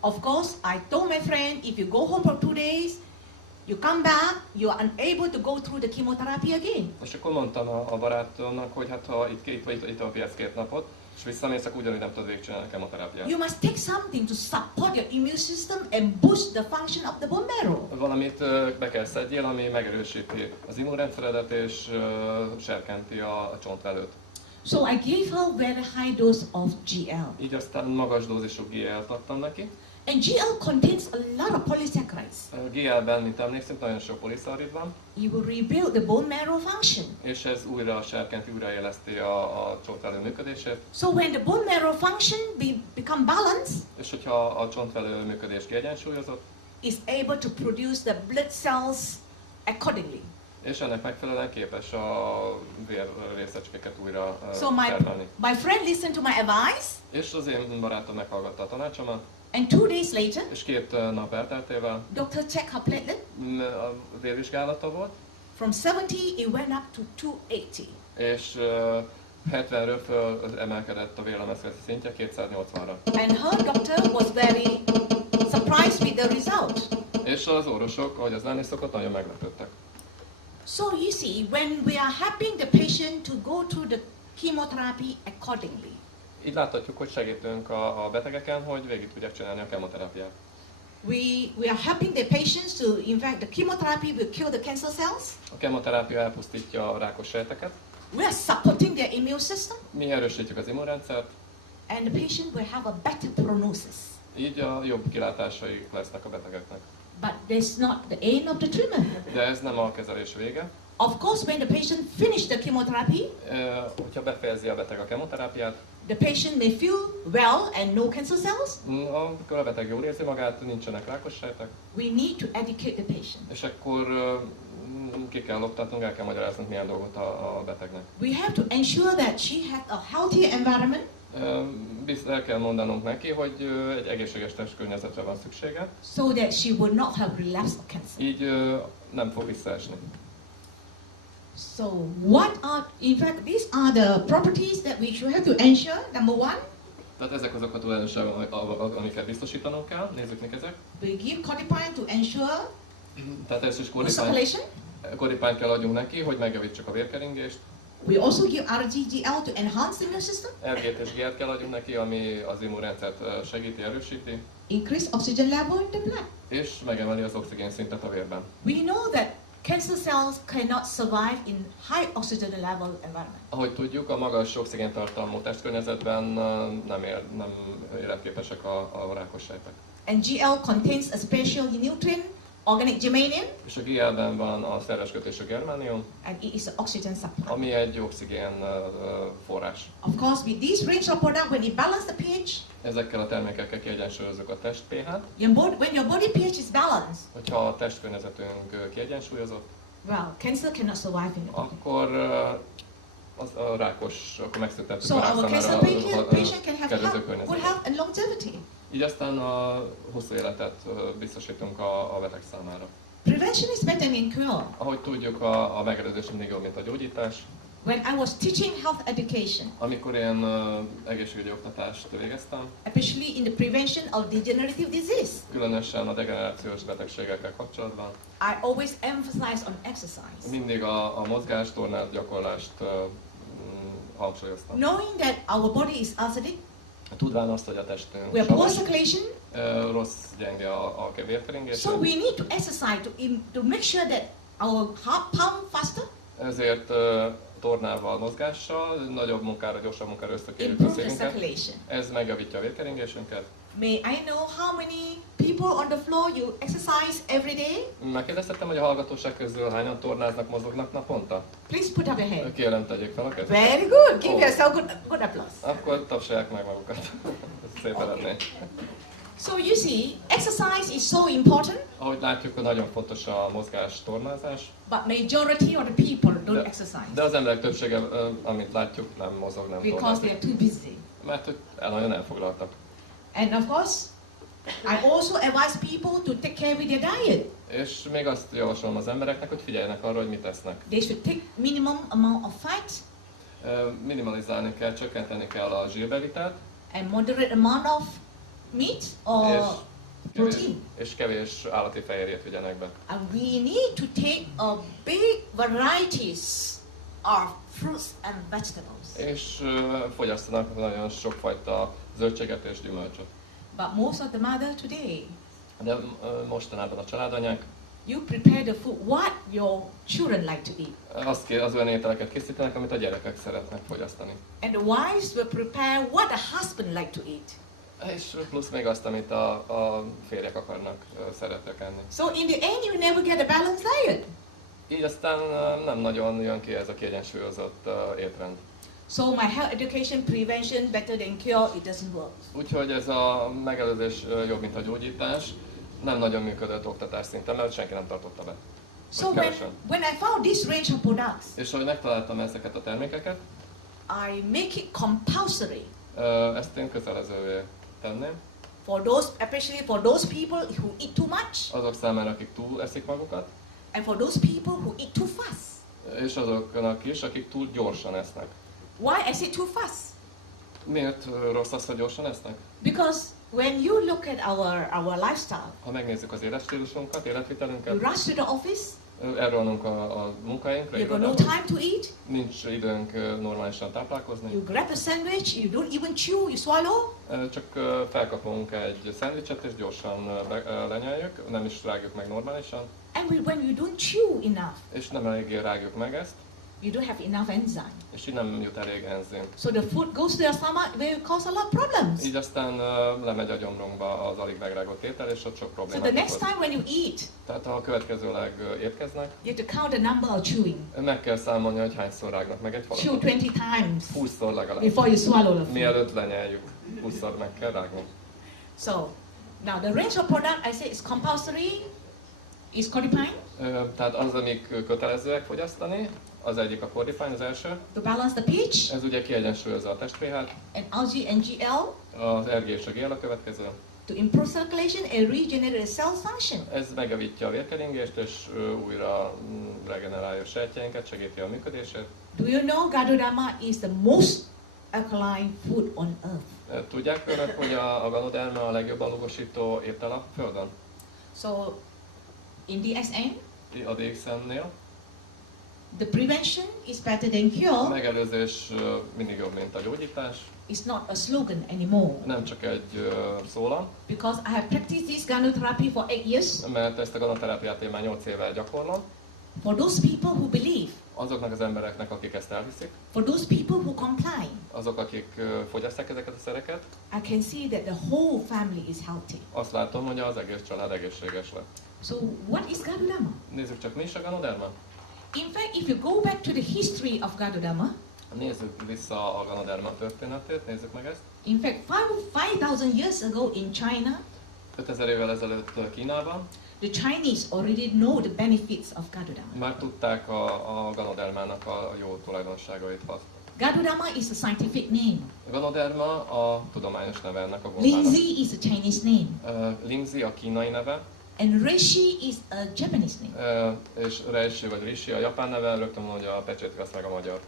Of course, I told my friend, if you go home for 2 days, you come back, you are unable to go through the chemotherapy again. És akkor mondtam a barátomnak, hogy hát ha itt alapjátsz 2 napot, és visszamész, akkor ugyanúgy nem tudod végigcsinálni a kemoterápiát. You must take something to support your immune system and boost the function of the bone marrow. Valamit be kell szedjél, ami megerősíti az immunrendszeredet és serkenti a csontvelőt. So I gave her very high dose of GL. Így aztán magas dózisú GL-t adtam neki. And GL contains a lot of polysaccharides. GL-ben, mint emlékszünk, nagyon sok poliszarid van, It will rebuild the bone marrow function. és ez újra serkenti, újraéleszti a csontvelő működését. So when the bone marrow function become balanced, És hogyha a csontvelő működés kiegyensúlyozott, is able to produce the blood cells accordingly. és ennek megfelelően képes a vérrészecskéket újra So termelni. my friend listened to my advice, És az én barátom meghallgatta a tanácsomat, and 2 days later, és 2 nap elteltével doctor checked her platelet. a vérvizsgálata volt, From 70, it went up to 280. és 70-ről föl emelkedett a vérlemezkék szintje 280-ra. And her doctor was very surprised with the result. És az orvosok, ahogy az lenni szokott, nagyon meglepődtek. So you see, when we are helping the patient to go through the chemotherapy accordingly, Így láthatjuk, hogy segítünk a betegeken, hogy végig tudják csinálni a kemoterápiát. we are helping the patients to, in fact, the chemotherapy will kill the cancer cells. A kemoterápia elpusztítja a rákos sejteket, We are supporting their immune system, mi erősítjük az immunrendszert, and the patient will have a better prognosis. így a jobb kilátásai lesznek a betegeknek. But that's not the end of the treatment. De ez nem a kezelés vége. Of course, when the patient finishes the chemotherapy, Hogyha befejezi a beteg a kemoterápiát, the patient may feel well and no cancer cells. akkor a beteg jól érzi magát, nincsenek rákos sejtek, We need to educate the patient. és akkor ki kell oktatnunk, el kell magyaráznunk milyen dolgot a betegnek. We have to ensure that she has a healthy environment, El kell mondanunk neki, hogy egy egészséges testkörnyezetre van szüksége, so that she will not have relapse of cancer. így nem fog visszaesni. So what are, in fact, these are the properties that we should have to ensure. Number 1, Tehát ezek azok a tulajdonságok, amiket biztosítanunk kell. Nézzük meg ezek. we give cordyceps to ensure Tehát ez is good circulation. Koripányt kell adjunk neki, hogy megjavítsuk a vérkeringést. We also give RGGL to enhance the immune system, RG-t és G-t kell adjunk neki, ami az immunrendszert segíti, erősíti, increase oxygen level in the blood. és megemeli az oxigén szintet a vérben. We know that cancer cells cannot survive in high oxygen level environment. Ahogy tudjuk, a magas oxigéntartalmú testkörnyezetben nem életképesek a rákos sejtek. And GL contains a special nutrient, organic germanium, És a GL-ben van a szerves kötésű germánium, and it is an oxygen supply. ami egy oxigén forrás. Of course, with this range of product, when you balance the pH, Ezekkel a termékekkel kiegyensúlyozzuk a test pH-t. when your body pH is balanced, Hogyha a testkörnyezetünk kiegyensúlyozott, well, cancer cannot survive in your body. akkor a rákos, akkor megszüntettük So a rák our cancer számára patient can have kedvező good környezetet. health and longevity. Így aztán a hosszú életet biztosítunk a beteg számára. Prevention is better than cure. Ahogy tudjuk, a megelőzés mindig jobb, mint a gyógyítás. When I was teaching health education, Amikor én egészségügyi oktatást végeztem, especially in the prevention of degenerative disease, különösen a degenerációs betegségekkel kapcsolatban, I always emphasize on exercise. mindig a mozgást, tornát, gyakorlást hangsúlyoztam. Knowing that our body is acidic, Tudván azt, hogy a testünk we have poor savas, circulation, rossz, gyenge a vérkeringés, so we need to exercise to make sure that our heart pump faster, ezért tornával, mozgással nagyobb munkára, gyorsabb munkára ösztökéljük a improve the szívünket. circulation. Ez megjavítja a vérkeringésünket. May I know how many people on the floor you exercise every day? Megkérdeztem, hogy a hallgatóság közül hányan tornáznak, mozognak naponta? Please put up your hand. Kérem, tegyék fel a kezüket. Very good. Give Oh. yourself good applause. Akkor tapsolják meg magukat. Ez szép eredmény. So you see, exercise is so important, Ahogy látjuk, hogy nagyon fontos a mozgás, tornázás, but majority of the people don't exercise de az emberek többsége, amit látjuk, nem mozog, nem because tornázik. they are too busy. Mert hogy nagyon elfoglaltak. And of course, I also advise people to take care with their diet. És még azt javasolom az embereknek, hogy figyeljenek arra, hogy mit esznek. They should take minimum amount of fat Minimalizálni kell, csökkenteni kell a zsírbevitelt, and moderate amount of meat or protein. és kevés állati fehérjét vigyenek be. And we need to take a big varieties of fruits and vegetables. És fogyasztanak nagyon sokfajta zöldséget és gyümölcsöt. But most of the mother today, De mostanában a családanyák you prepare the food what your children like to eat. az olyan ételeket készítenek, amit a gyerekek szeretnek fogyasztani. And the wives will prepare what the husband like to eat. És plusz még azt, amit a férjek akarnak, szeretnek enni. So in the end, you never get a balanced diet. Így aztán nem nagyon jön ki ez a kiegyensúlyozott étrend. So my health education, prevention, better than cure, it doesn't work. Úgyhogy ez a megelőzés jobb, mint a gyógyítás. Nem nagyon működött oktatás szinten, mert senki nem tartotta be. So when I found this range of products, És ahogy megtaláltam ezeket a termékeket, I make it compulsory ezt én kötelezővé tenném. for those, especially for those people who eat too much, Azok számára, akik túl eszik magukat, and for those people who eat too fast. és azoknak is, akik túl gyorsan esznek. Why I say too fast? Miért rossz az, hogy gyorsan esznek? Because when you look at our lifestyle, Ha megnézzük az életstílusunkat, you életvitelünket, rush to the office, elrohanunk a munkáinkra, you got no irodába, time to eat, nincs időnk normálisan táplálkozni, you grab a sandwich, you don't even chew, you swallow, csak felkapunk egy szendvicset és gyorsan lenyeljük, nem is rágjuk meg normálisan, and when you don't chew enough, és nem eléggé rágjuk meg ezt, you don't have enough enzyme. és így nem jut elég enzim. So the food goes to your stomach, will cause a lot of problems. Így aztán lemegy a gyomrunkba az alig megrágott étel, és ott sok So problémát the next okoz. time when you eat, Tehát ha a következőleg étkeznek, you have to count the number of chewing. meg kell számolni, hogy hányszor rágnak meg egy Chew falat. 20 times 20-szor legalább. before you swallow the food. Mielőtt lenyeljük, 20-szor meg kell rágni. So now the range of product I say is compulsory, is Cordypine, Tehát az, amik kötelezőek fogyasztani, az egyik a Cordifine, az első. to balance the pH, Ez ugye kiegyensúlyozza a test-pH-t, and LG and GL, az RG és a GL a következő. to improve circulation and regenerate cell function. Ez megjavítja a vérkeringést, és újra regenerálja a sejtjeinket, segíti a működését. Do you know Ganoderma is the most alkaline food on earth? Tudják önök, hogy a Ganoderma a legjobban lugosító étel a Földön? So in DSM, A DXN-nél The prevention is better than A cure. megelőzés mindig jobb, mint a gyógyítás. It's not a slogan anymore. Nem csak egy szólam, Because I have practiced this Ganoterapy for 8 years. mert ezt a ganoterápiát én már 8 éve gyakorlom. For those people who believe, Azoknak az embereknek, akik ezt elhiszik, for those people who comply, azok, akik fogyasztják ezeket a szereket, I can see that the whole family is healthy. azt látom, hogy az egész család egészséges lett. So what is Gadodama? Nézzük csak, mi is a ganoderma? In fact, if you go back to the history of Gadodama, Nézzük vissza a ganoderma történetét, nézzük meg ezt. in fact, 5,000 years ago in China, 5000 évvel ezelőtt Kínában the Chinese already know the benefits of Gadodama. már tudták a ganodermának a jó tulajdonságait. Gadodama is a scientific name. A ganoderma a tudományos neve ennek a gombának. Lingzi is a Chinese name. Lingzi a kínai neve, And Reishi is a Japanese name. és Reishi vagy Rishi a japán neve, rögtön mondja, hogy a pecsétük azt meg a magyar.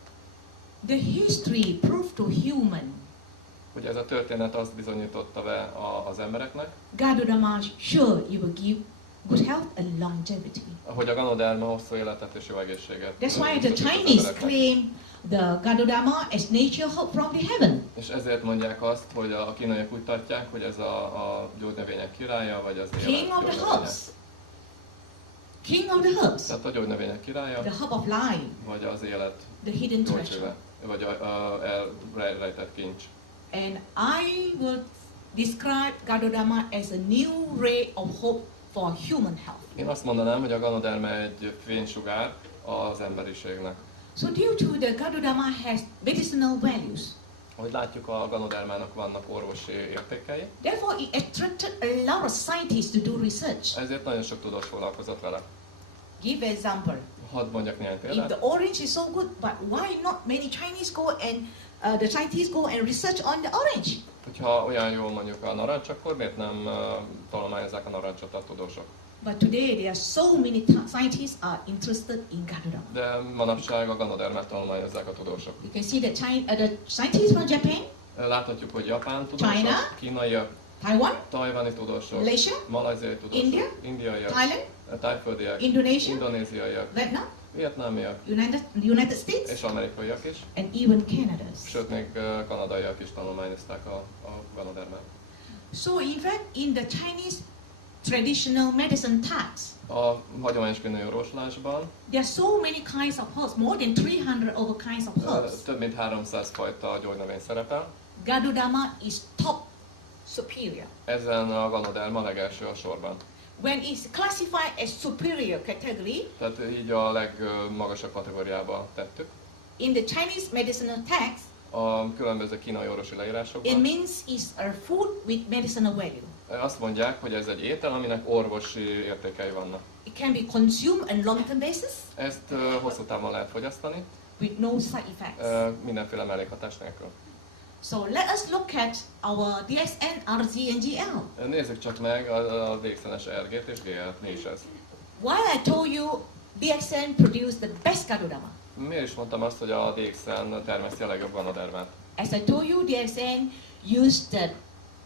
The history proved to human Ugye ez a történet azt bizonyította be az embereknek, Gadodama sure you will give good health and longevity. hogy a ganoderma hosszú életet és jó egészséget. That's why the biztosít az Chinese embereknek. claim the Gadodama as nature hope from the heaven. És ezért mondják azt, hogy a kínaiak úgy tartják, hogy ez a gyógynövények királya, vagy az élet King of the gyógynövénye. herbs. King of the herbs. Tehát a gyógynövények királya, The herb of life. vagy az élet The hidden treasure. gyógycsöve, vagy a elrejtett kincs. And I will describe Gadodama as a new ray of hope for human health. Én azt mondanám, hogy a ganoderma egy fénysugár az emberiségnek. So due to the Gadodama has medicinal values, Ahogy látjuk, a ganodermának vannak orvosi értékei, therefore it attracted a lot of scientists to do research. ezért nagyon sok tudós foglalkozott vele. Give example. Hadd mondjak néhány If the példát. orange is so good, but why not many Chinese go and the scientists go and research on the orange? Hogyha olyan jól mondjuk a narancs, akkor miért nem tanulmányozzák a narancsot a tudósok? But today there are so many scientists are interested in Gadodama. De manapság a ganodermát tanulmányozzák a tudósok. You can see that the scientists from Japan, Láthatjuk, hogy japán tudósok, China, kínaiak, Taiwan, tajvani tudósok, Malaysia, malajziai tudósok, India, indiaiak, Thailand, tájföldiek, Indonesia, indonéziaiak, Vietnam, vietnámiak United States, és amerikaiak is, and even Canada. sőt még kanadaiak is tanulmányozták a ganodermát. So in fact, in the Chinese traditional medicine texts, A hagyományos kínai orvoslásban there are so many kinds of herbs, more than 300 over kinds of herbs. több mint 300 fajta gyógynövény szerepel. Gadodama is top superior. Ezen a ganoderma legelső a sorban. When it's classified as superior category, Tehát így a legmagasabb kategóriába tettük. in the Chinese medicinal text, A különböző kínai orvosi it leírásokban means it's a food with medicinal value. azt mondják, hogy ez egy étel, aminek orvosi értékei vannak. It can be consumed on long-term basis Ezt hosszú távon lehet fogyasztani, with no side effects. mindenféle mellékhatás nélkül. So let us look at our DXN, RG and GL. Nézzük csak meg a DXN-es RG-t és GL-t, mi is ez. Why I told you DXN produced the best Gadodama? Miért is mondtam azt, hogy a DXN termeszti a legjobb ganodermát? As I told you, DXN used the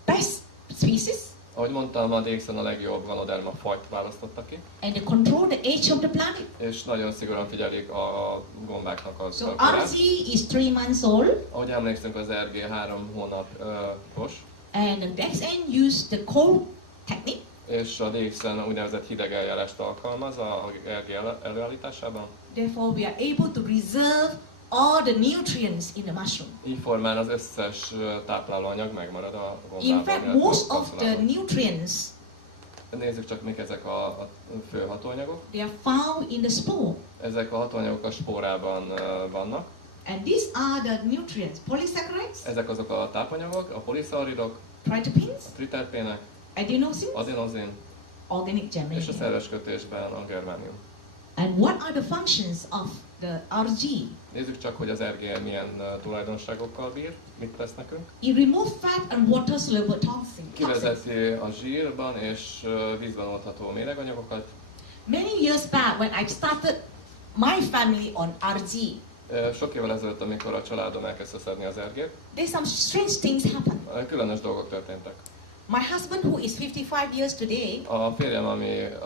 best species Ahogy mondtam, a DXN a legjobb ganoderma fajt választotta ki, and they control the age of the plant. és nagyon szigorúan figyelik a gombáknak az So korát. RG is 3 months old Ahogy emlékszünk, az RG 3 hónapos, and the DXN used the cold technique. és a DXN úgynevezett hideg eljárást alkalmaz a RG előállításában. Therefore, we are able to reserve all the nutrients in the mushroom. Így formán az összes táplálóanyag megmarad a In gombában. fact, illetve most a of the kapszulából. nutrients, Nézzük csak, mik ezek a fő hatóanyagok. they are found in the spore. Ezek a hatóanyagok a spórában vannak. And these are the nutrients: polysaccharides, Ezek azok a tápanyagok, a poliszaharidok, triterpenes, a triterpének, adenosines, adenozin organic és a germanium. szerves kötésben a germánium. And what are the functions of the RG? Nézzük csak, hogy az RG milyen tulajdonságokkal bír, mit tesz nekünk. It removes fat and water soluble toxins. Kivezeti a zsírban és vízben oldható méreganyagokat. Many years back, when I started my family on RG, Sok évvel ezelőtt, amikor a családom elkezdte szedni az RG-t, there's some strange things happen. különös dolgok történtek. My husband, who is 55 years today, A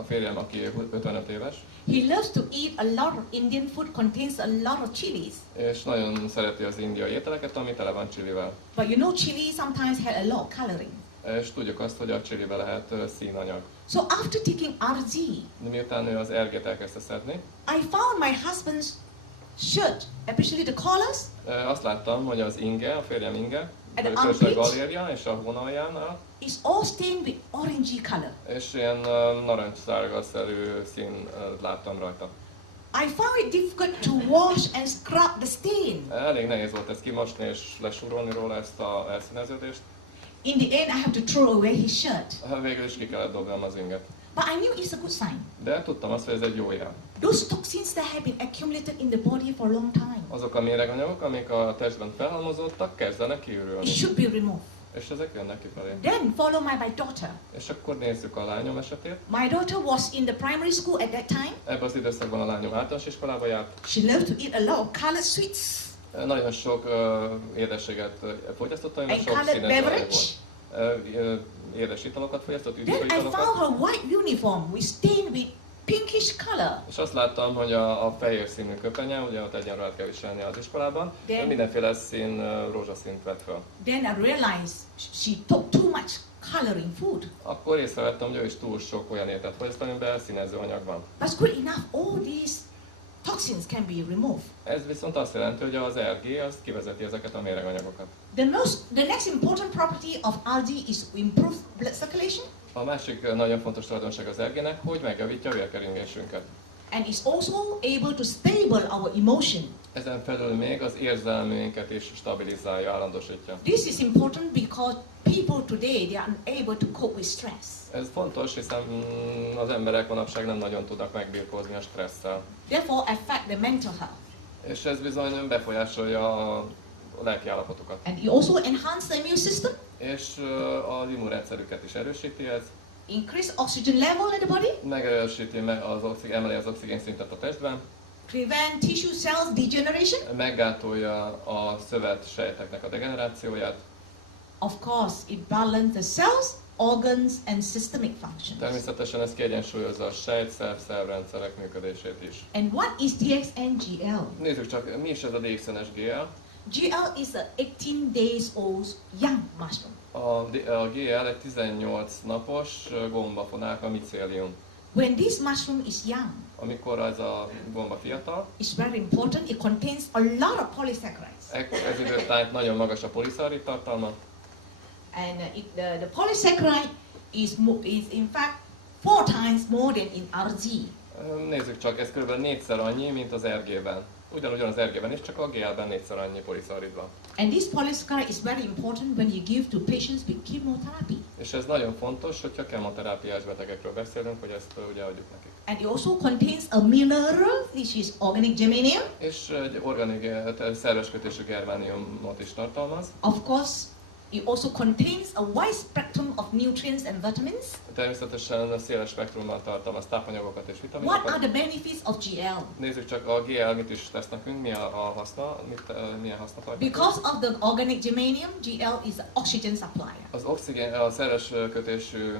férjem, aki 55 éves, he loves to eat a lot of Indian food, contains a lot of chilies. és nagyon szereti az indiai ételeket, ami tele van csilivel. But you know, chili sometimes has a lot of coloring. És tudjuk azt, hogy a csilibe lehet színanyag. So after taking RG, De miután ő az ergét elkezdte szedni, I found my husband's shirt, especially the collars, azt láttam, hogy az inge, a férjem inge, And the különösen a armpit? galérja és a hónaljánál, is all stained with orangey color. és ilyen narancssárga-szerű szín láttam rajta. I found it difficult to wash and scrub the stain. Elég nehéz volt ezt kimosni és lesúrolni róla ezt a elszíneződést. In the end, I have to throw away his shirt. Végül is ki kellett dobnom az inget. But I knew it's a good sign. De tudtam azt, hogy ez egy jó jel. Those toxins that have been accumulated in the body for a long time, Azok a méreganyagok, amik a testben felhalmozódtak, kezdenek kiürülni. it should be removed. És ezek jönnek kifelé. Then follow my daughter. És akkor nézzük a lányom esetét. My daughter was in the primary school at that time. Ebben az időszakban a lányom általános iskolába járt. She loved to eat a lot of colored sweets Nagyon sok édeséget fogyasztottam, és and sok colored színes zaj beverage. volt. Édes italokat fogyasztott, üdítő Then I found italokat. her white uniform with stained with pinkish color. És azt láttam, hogy a fehér színű köpenye, ugye ott egyenruhát kell viselni az iskolában, Then- mindenféle szín, rózsaszínt vett fel. Then I realized she took too much color in food. Akkor észrevettem, hogy ő is túl sok olyan ételt fogyaszt, amiben színező anyag van. But good enough, all these toxins can be removed. Ez viszont azt jelenti, hogy az RG az kivezeti ezeket a méreganyagokat. The next important property of algae is to improve blood circulation A másik nagyon fontos tulajdonság az RG-nek, hogy megjavítja a vérkeringésünket. and is also able to stable our emotion. Ezen felül még az érzelmeinket is stabilizálja, állandósítja. This is important because people today they are unable to cope with stress. Ez fontos, hiszen az emberek manapság nem nagyon tudnak megbirkózni a stresszel. Therefore affect the mental health. És ez bizony befolyásolja a lelki állapotukat. And it also enhance the immune system, És az immunrendszerüket is erősíti ez, increase oxygen level in the body, megerősíti emeli az oxigén szintet a testben, prevent tissue cells degeneration. meggátolja a szövet sejteknek a degenerációját, Of course, it balances the cells, organs and systemic functions. természetesen ez kiegyensúlyozza a sejtszerv, szervrendszerek működését is. And what is DXNGL? Nézzük csak, mi is ez a DXNS GL? GL is a 18 days old young mushroom. A GL egy 18 napos gombafonálka micélium. When this mushroom is young, Amikor ez a gomba fiatal, it's very important. It contains a lot of polysaccharides. ez időtájt nagyon magas a poliszarid tartalma, And the polysaccharide is in fact 4 times more than in RG. Nézzük csak, ez kb. 4-szer annyi, mint az RG-ben. Ugyanúgy az RG-ben is, csak a GL-ben 4-szer annyi poliszarid van. And this polysaccharide is very important when you give to patients with chemotherapy. És ez nagyon fontos, hogyha kemoterápiás betegekről beszélünk, hogy ezt ugye adjuk nekik. And it also contains a mineral, which is organic germanium. És egy szerves kötésű germániumot is tartalmaz. Of course, it also contains a wide spectrum of nutrients and vitamins. Természetesen széles spektrumban tartalmaz tápanyagokat és What are vitaminokat. the benefits of GL? Nézzük csak a GL mit is tesz nekünk, mi a haszna, milyen hasznot ad. Because of the organic germanium, GL is an oxygen supplier. A szerves kötésű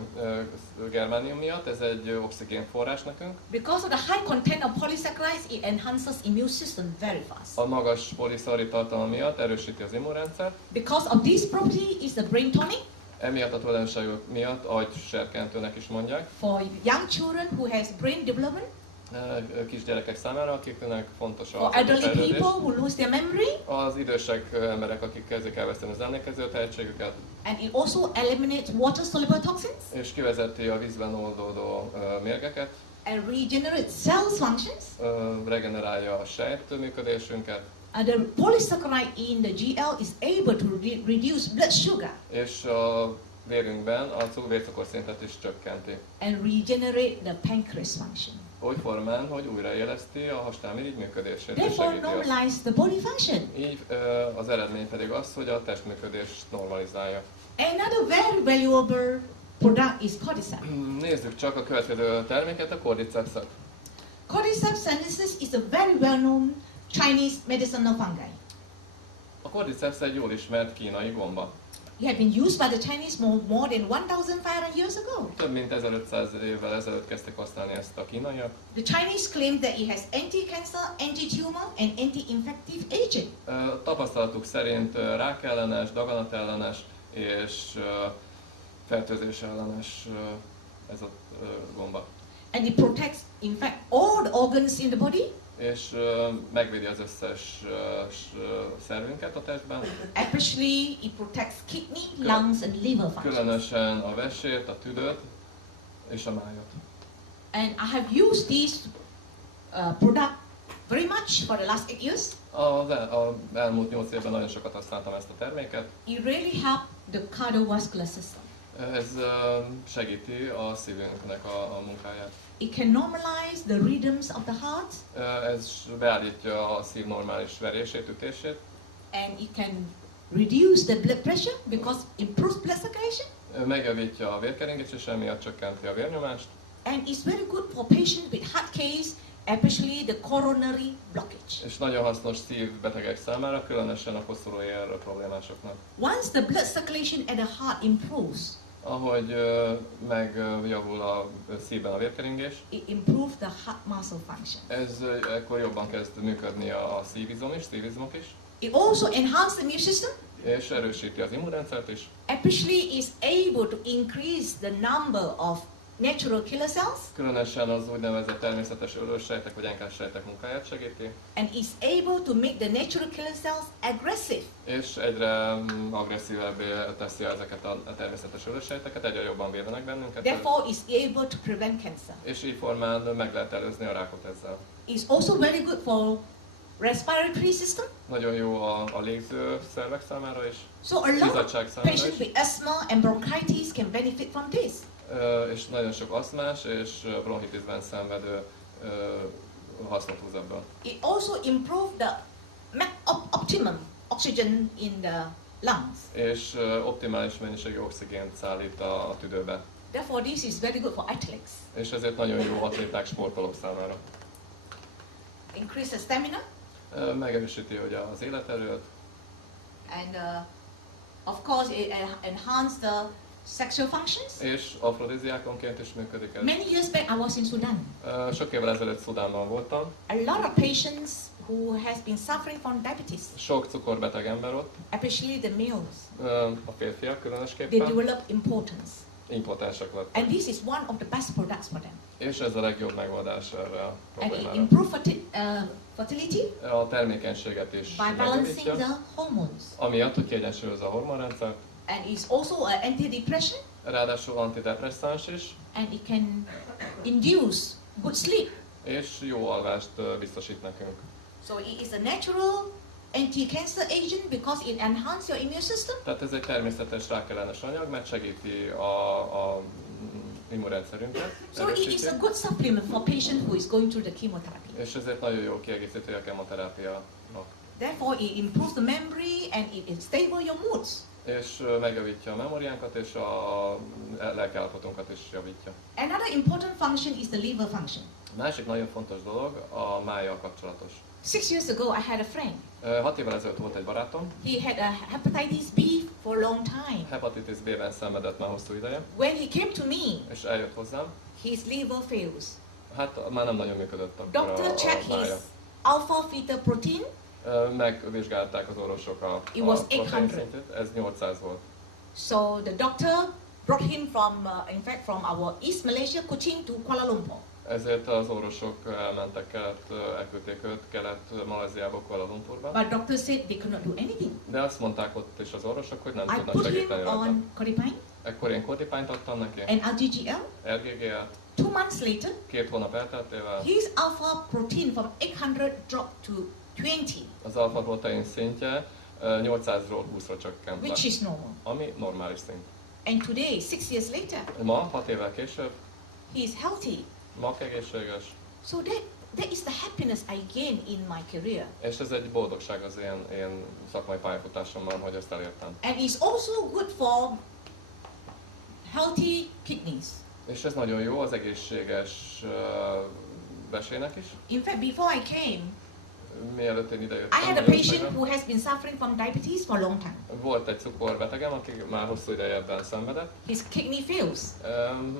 germánium miatt ez egy oxigénforrás nekünk. Because of the high content of polysaccharides, it enhances immune system very fast. A magas poliszarid tartalma miatt erősíti az immunrendszert. Because of this property, is a brain tonic Emiatt a tulajdonságok miatt agyserkentőnek is mondják. for young children who has brain development, Kisgyerekek számára, akiknek fontos for a elderly fejlődés. people who lose their memory, Az idősek emberek, akik kezdik elveszteni az emlékező tehetségüket, and it also eliminates water-soluble toxins és kivezeti a vízben oldódó mérgeket, and regenerates cells functions. regenerálja a sejt működésünket, And the polysaccharide in the GL is able to reduce blood sugar és a vérünkben a vércukorszintet is csökkenti. and regenerate the pancreas function. Oly formán, hogy újraéleszti a hasnyálmirigy működését és Therefore, segíti azt. normalize the body function. Így az eredmény pedig az, hogy a testműködést normalizálja. Another very valuable product is cordyceps. Nézzük csak a következő terméket, a cordycepset. Cordyceps sinensis is a very well-known Chinese medicinal fungi. A cordyceps egy jól ismert kínai gomba. It had been used by the Chinese more than 1,500 years ago. Több mint 1500 évvel ezelőtt kezdtek használni ezt a kínaiak. The Chinese claim that it has anti-cancer, anti-tumor, and anti-infective agent. Tapasztalatuk szerint rákellenes, daganatellenes és fertőzés ellenes ez a gomba. And it protects, in fact, all the organs in the body. És megvédi az összes szervünket a testben. Especially, it protects kidney, lungs, and liver functions. Különösen a vesét, a tüdőt és a májat. And I have used this product very much for the last 8 years. Az elmúlt 8 évben nagyon sokat használtam ezt a terméket. It really helped the cardiovascular system. Ez segíti a szívünknek a munkáját. It can normalize the rhythms of the heart. Ez beállítja a szív normális verését, ütését. And it can reduce the blood pressure because it improves blood circulation. Megjavítja a vérkeringést és emiatt csökkenti a vérnyomást. And it's very good for patients with heart case, especially the coronary blockage. És nagyon hasznos szívbetegek számára, különösen a koszorúér problémásoknak. Once the blood circulation at the heart improves, ahogy megjavul a szívben a vérkeringés, it improves the heart muscle function. ez ekkor jobban kezd működni a szívizom is, szívizmok is. It also enhances the immune system. És erősíti az immunrendszert is. Especially is able to increase the number of natural killer cells. Különösen az úgynevezett természetes ölősejtek vagy NK-sejtek munkáját segíti. And is able to make the natural killer cells aggressive. És egyre agresszívebbé teszi ezeket a természetes ölősejteket, egyre jobban védenek bennünket. Therefore is able to prevent cancer. És így formán meg lehet előzni a rákot ezzel. It's also very good for respiratory system. Nagyon jó a légző szervek számára is. So a lot of Bizottság számára patients is. with asthma and bronchitis can benefit from this. És nagyon sok asztmás és bronchitisben szenvedő hasznot húz ebből. It also improves the optimum oxygen in the lungs. És optimális mennyiségű oxigént szállít a tüdőbe. Therefore, this is very good for athletes. És ezért nagyon jó atléták, sportolók számára. Increase the stamina. Megerősíti ugye az életerőt. And of course, it enhances the sexual functions. És afrodiziákonként is működik ez. Many years back, I was in Sudan. Sok évvel ezelőtt Szudánban voltam. A lot of patients who has been suffering from diabetes, Sok cukorbeteg ember ott, especially the males, a férfiak they különösképpen, develop impotence. impotensek lettek. And this is one of the best products for them. És ez a legjobb megoldás erre a And it problémára. improves fertility A termékenységet is by balancing megjavítja, the hormones. amiatt, hogy kiegyensúlyozza a hormonrendszert. And it's also an antidepressant, Ráadásul antidepresszáns is, and it can induce good sleep. és jó alvást biztosít nekünk. So it is a natural anti-cancer agent because it enhances your immune system. Tehát ez egy természetes rákellenes anyag, mert segíti a immunrendszerünket, So it is erősíti, a good supplement for patient who is going through the chemotherapy. és ezért nagyon jó kiegészítő a kemoterápiának. Therefore, it improves the memory and it stable your moods. És megjavítja a memóriánkat, és a lelkiállapotunkat is javítja. Another important function is the liver function. A másik nagyon fontos dolog a májjal kapcsolatos. 6 years ago, I had a friend. 6 évvel ezelőtt volt egy barátom, He had a hepatitis B for a long time. hepatitis B-ben szenvedett már hosszú ideje, When he came to me, és eljött hozzám. his liver fails. Hát már nem nagyon működött akkor Doctor checked a his mája. alpha fetoprotein. Megvizsgálták az orvosok a It was protein 800. szintét, ez 800 volt. So the doctor brought him from, in fact, from our East Malaysia, Kuching to Kuala Lumpur. Ezért az orvosok elmentek elküldték őt Kelet-Malajziába, Kuala Lumpurba. But doctor said they could not do anything. De azt mondták ott is az orvosok, hogy nem I tudnak put him segíteni rajta. on Cordypine Ekkor én kodipányt adtam neki, and RGGL. RGGL, 2 months later, 2 hónap elteltével his alpha protein from 800 dropped to 20, az alfa protein szintje 800-ról 20-ra csökkent le, which is normal. ami normális szint. And today, 6 years later, Ma, 6 évvel később, he is healthy. ma egészséges, So that is the happiness I gained in my career. és ez egy boldogság az én szakmai pályafutásomban, hogy ezt elértem. And it's also good for healthy kidneys. És ez nagyon jó az egészséges vesének is. In fact, before I came, mielőtt én ide jöttem. I had a patient who has been suffering from diabetes for a long time. Volt egy cukorbetegem, aki már hosszú ideje ebben szenvedett. His kidney fails.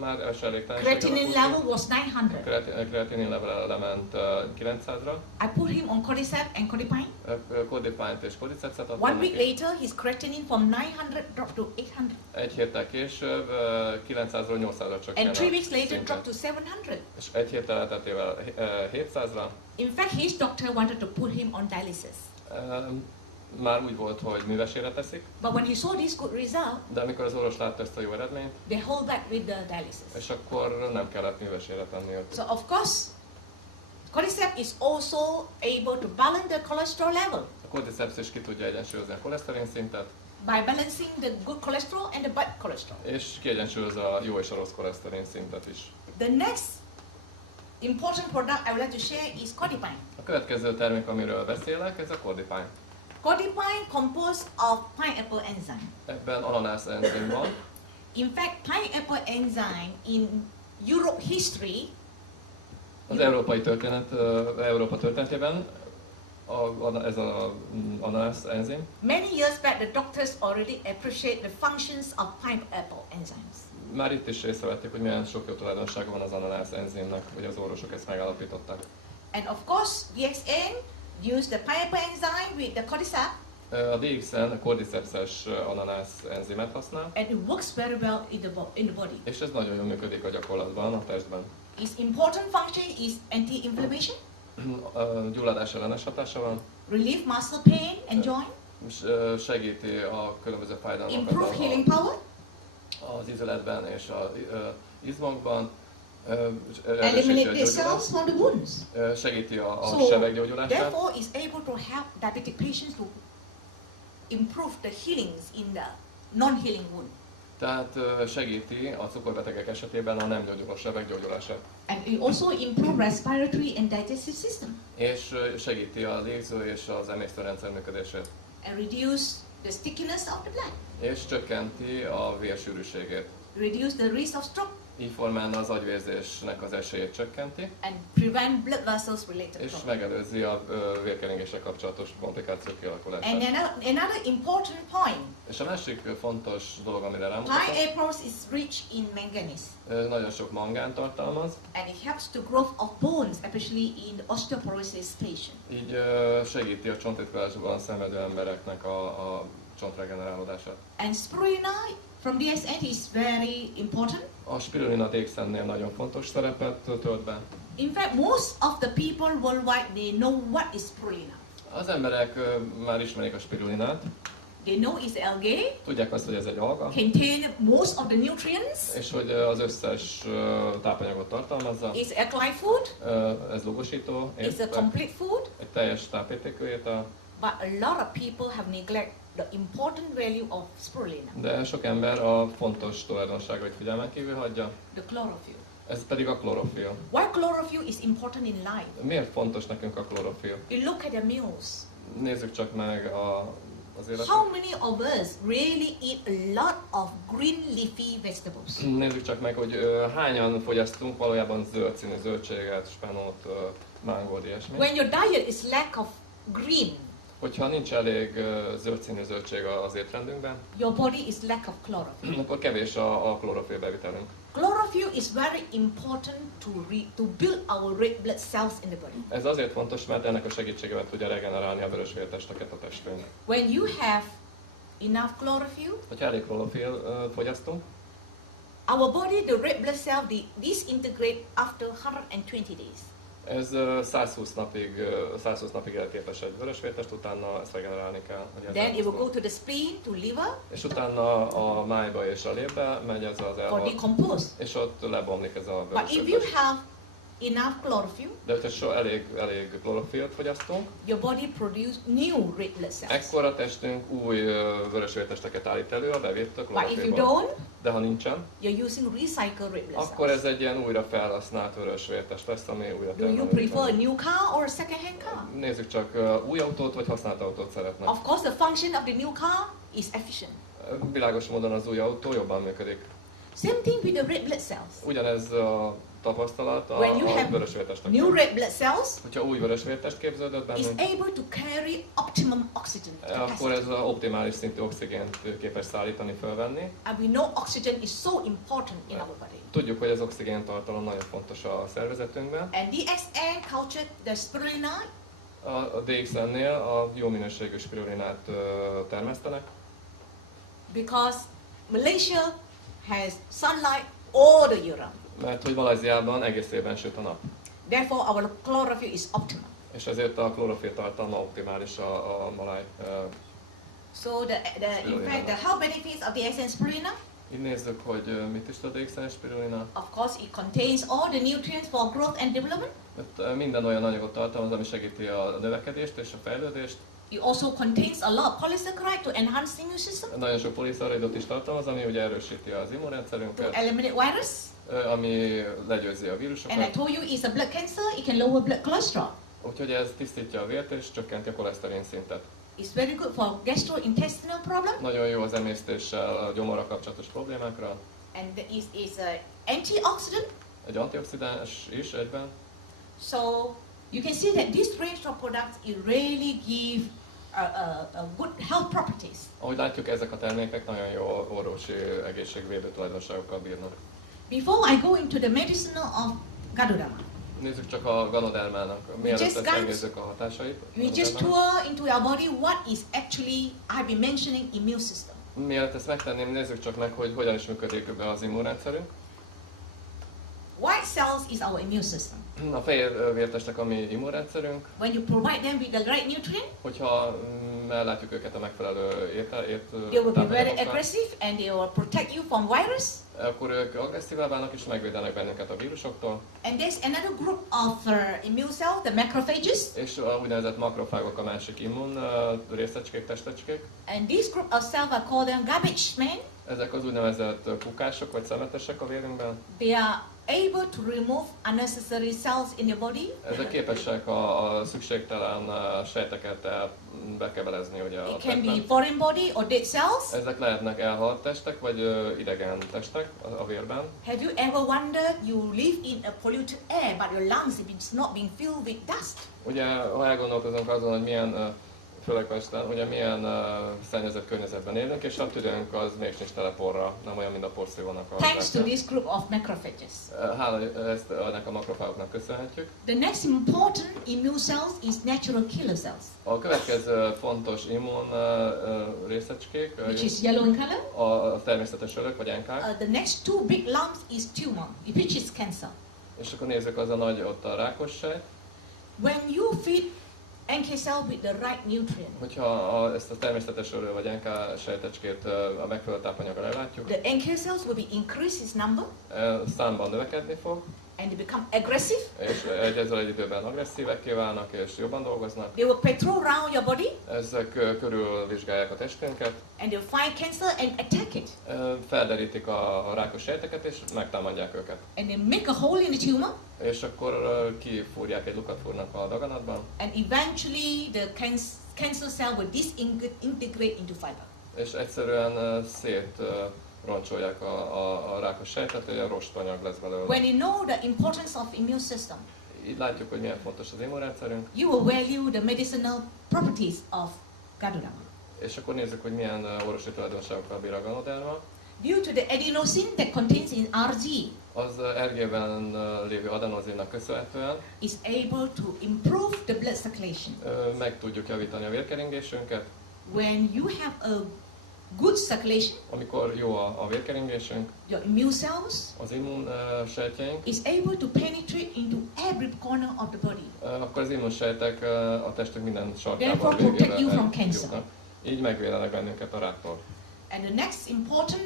Már elégtelenség Creatinine level was 900. Kreatinin level lement 900-ra. I put him on cordyceps and codipine. Codipine-t és cordycepset adtam 1 week neki. later, his creatinine from 900 dropped to 800. Egy héttel később 900-ról 800-ra csökkent. And 3 weeks later, dropped to 700. És egy héttel elteltével 700-ra. In fact, his doctor wanted to put him on dialysis. Már úgy volt, hogy művesére teszik, But when he saw this good result, de amikor az orvos látta ezt a jó eredményt, they hold back with the dialysis. és akkor nem kellett művesére tenni őt. So of course, cordyceps is also able to balance the cholesterol level A cordyceps is ki tudja egyensúlyozni a koleszterin szintet, by balancing the good cholesterol and the bad cholesterol. és kiegyensúlyozza a jó és a rossz koleszterin szintet is. The next important product I would like to share is codipine. A következő termék, amiről beszélek, ez a codipine. Codipine composed of pineapple enzyme. Ebben ananász enzim van. In fact, pineapple enzyme in Europe history, Az európai történet, Európa történetében ez az ananász enzim. many years back the doctors already appreciate the functions of pineapple enzymes. Már itt is észrevették, hogy milyen sok jó tulajdonsága van az ananász enzimnek, hogy az orvosok ezt megállapították. And of course, DXN used the pineapple enzyme with the cordyceps, A DXN a cordycepses ananász enzimet használ, and it works very well in the body. és ez nagyon jól működik a gyakorlatban, a testben. Its important function is anti-inflammation, Gyulladás ellenes hatása van, relieve muscle pain and joint, és segíti a különböző fájdalmakat improve healing power, az izületben és az izmokban, eliminate the cells from the wounds. segíti a So, sebekgyógyulását, therefore, is able to help diabetic patients to improve the healings in the non-healing wound. tehát segíti a cukorbetegek esetében a nem gyógyuló sebek gyógyulását. And it also improve respiratory and digestive system És segíti a légző és az emésztőrendszer működését. and reduce the stickiness of the blood, És csökkenti a vérsűrűségét. reduce the risk of stroke, Így formán az agyvérzésnek az esélyét csökkenti, and prevent blood vessels related és problems. megelőzi a vérkeringéssel kapcsolatos komplikációk kialakulását. And another important point, És a másik fontos dolog, amire rámutatok, pineapples is rich in manganese, nagyon sok mangánt tartalmaz, and it helps to growth of bones, especially in the osteoporosis patient. így segíti a csontritkolásban szenvedő embereknek a csontregenerálódását. And spirulina from DSN is very important. A spirulina DXN-nél nagyon fontos szerepet tölt be. In fact, most of the people worldwide, they know what is spirulina. Az emberek már ismerik a spirulinát, They know it's algae, tudják azt, hogy ez egy alga, contain most of the nutrients, és hogy az összes tápanyagot tartalmazza. it's alkaline food, Ez logosító, it's a étel, complete food, egy teljes tápértékű étel, but a lot of people have neglected the important value of spirulina, de sok ember a fontos tulajdonságait figyelmen kívül hagyja, the chlorophyll. ez pedig a klorofil. Why chlorophyll is important in life? Miért fontos nekünk a klorofil? You look at the meals. Nézzük csak meg az életet. How many of us really eat a lot of green leafy vegetables? Nézzük csak meg, hogy hányan fogyasztunk valójában zöld színű zöldséget, spenót, mángót, ilyesmi. When your diet is lack of green, Hogyha nincs elég zöld színű zöldség az étrendünkben, your body is lack of chlorophyll. akkor kevés a klorofil bevitelünk. Chlorophyll is very important to build our red blood cells in the body. Ez azért fontos, mert ennek a segítségével tudja regenerálni a vörösvértesteket a testünk. When you have enough chlorophyll, Hogyha elég klorofil fogyasztunk, our body, the red blood cell, they disintegrate after 120 days. ez 120 napig elképes egy vörösvértest, utána ezt regenerálni kell. Hogy ez Then it will elpusztul. go to the spleen, to liver, És utána a májba és a lépbe megy ez az for elhalt, decompose. és ott lebomlik ez a But if you vörösvértest. have enough chlorophyll, De hogyha elég klorofilt fogyasztunk, your body produce new red blood cells. ekkor a testünk új vörösvértesteket állít elő a bevett But if you klorofilból. don't, De ha nincsen, you're using recycled red blood akkor cells. ez egy ilyen újra felhasznált vörösvértest lesz, ami újra Do you termelődik. prefer a new car or a second-hand car? Nézzük csak, új autót vagy használt autót szeretnek. Of course, the function of the new car is efficient. Világos módon az új autó jobban működik. Same thing with the red blood cells. Ugyanez a tapasztalat a When you have vörösvértestekkel. new red blood cells, Hogyha új vörösvértest képződött is bennünk, able to carry optimum oxygen akkor capacity. ez a optimális szintű oxigént képes szállítani, fölvenni. And we know oxygen is so important in our body. Tudjuk, hogy az oxigéntartalom nagyon fontos a szervezetünkben. And DXN cultured the spirulina, A DXN-nél a jó minőségű spirulinát termesztenek, because Malaysia has sunlight all the year round. mert hogy Malajziában egész évben süt a nap. Therefore, our chlorophyll is optimal. És ezért a klorofil tartalma optimális a malaj. So in fact, the health benefits of DXN spirulina, Így nézzük, hogy mit is tud a DXN spirulina. of course, it contains all the nutrients for growth and development. Minden olyan anyagot tartalmaz, ami segíti a növekedést és a fejlődést. It also contains a lot of polysaccharide to enhance the immune system, Nagyon sok poliszszaridot is tartalmaz, ami ugye erősíti az to immunrendszerünket, eliminate virus. ami legyőzi a And I vírusokat. told you it's a blood cancer, it can lower blood cholesterol. Úgyhogy ez tisztítja a vért és csökkenti a koleszterin szintet. It's very good for gastrointestinal problem, Nagyon jó az emésztéssel, a gyomorra kapcsolatos problémákra. and is an antioxidant. Egy antioxidáns is egyben. So you can see that this range of products it really give a good health properties. Ahogy látjuk, ezek a termékek nagyon jó orvosi egészségvédő tulajdonságokkal bírnak. Before I go into the medicinal of Ganoderma, Nézzük csak a ganodermának, mielőtt just ezt guys- megnézzük a hatásait. we just tour into our body what is actually I've been mentioning immune system. Mielőtt ezt megtenném, nézzük csak meg, hogy hogyan is működik be az immunrendszerünk. White cells is our immune system. A fehér vértestek a mi immunrendszerünk. When you provide them with the right nutrient, Hogyha ellátjuk őket a megfelelő they will be very tápanyagokkal, aggressive and they will protect you from virus. akkor ők agresszívá válnak és megvédenek bennünket a vírusoktól. And there's another group of immune cells, the macrophages. És a úgynevezett makrofágok a másik immun részecskék, testecskék. And this group of cells, I call them garbage men. Ezek az úgynevezett kukások vagy szemetesek a vérünkben. They are able to remove unnecessary cells in your body. Ezek képesek a szükségtelen sejteket bekebelezni ugye a It can be testben. foreign body or dead cells. Ezek lehetnek elhalt testek vagy idegen testek a vérben. Have you ever wondered you live in a polluted air but your lungs is not being filled with dust? Ugye, ha elgondolkozunk azon, hogy milyen, főleg Pesten, ugye milyen szennyezett környezetben élünk, és a tüdőnk az még sincs tele porra, nem olyan, mint a porszívónak a Thanks to zsákja. this group of macrophages. Hála ezt ennek a makrofágoknak köszönhetjük. The next important immune cells is natural killer cells, A következő fontos immun részecskék which is yellow in color. a természetes örök vagy NK-k, The next two big lumps is tumor, which is cancer. és akkor nézzük az a nagy, ott a rákos sejt. When you feed NK cell with the right nutrient, Hogyha ezt a természetes örő vagy NK sejtecskét a megfelelő tápanyaggal ellátjuk, the NK cells will be increased its number számban növekedni fog, and they become aggressive. és ezzel egy időben agresszívekké válnak és jobban dolgoznak. They will patrol around your body Ezek körülvizsgálják a testünket, and they'll find cancer and attack it. felderítik a rákos sejteket és megtámadják őket. And they make a hole in the tumor És akkor kifúrják, egy lukat fúrnak a daganatban, and eventually the cancer cell will disintegrate into fiber. és egyszerűen szétroncsolják a rákos sejtet, hogy a rostanyag lesz belőle. When you know the importance of immune system, Így látjuk, hogy milyen fontos az immunrendszerünk, you will value the medicinal properties of Ganoderma. és akkor nézzük, hogy milyen orvosi tulajdonságokkal bír a ganoderma. Due to the adenosine that contains in RG, Az RG-ben lévő adenozinnak köszönhetően is able to improve the blood circulation. meg tudjuk javítani a vérkeringésünket. When you have a good circulation, Amikor jó a vérkeringésünk, your immune cells az immunsejtjeink, is able to penetrate into every corner of the body. akkor az immunsejtek a testünk minden sarkában Therefore, végére protect you from eljutnak. cancer. Így megvédenek bennünket a ráktól. And the next important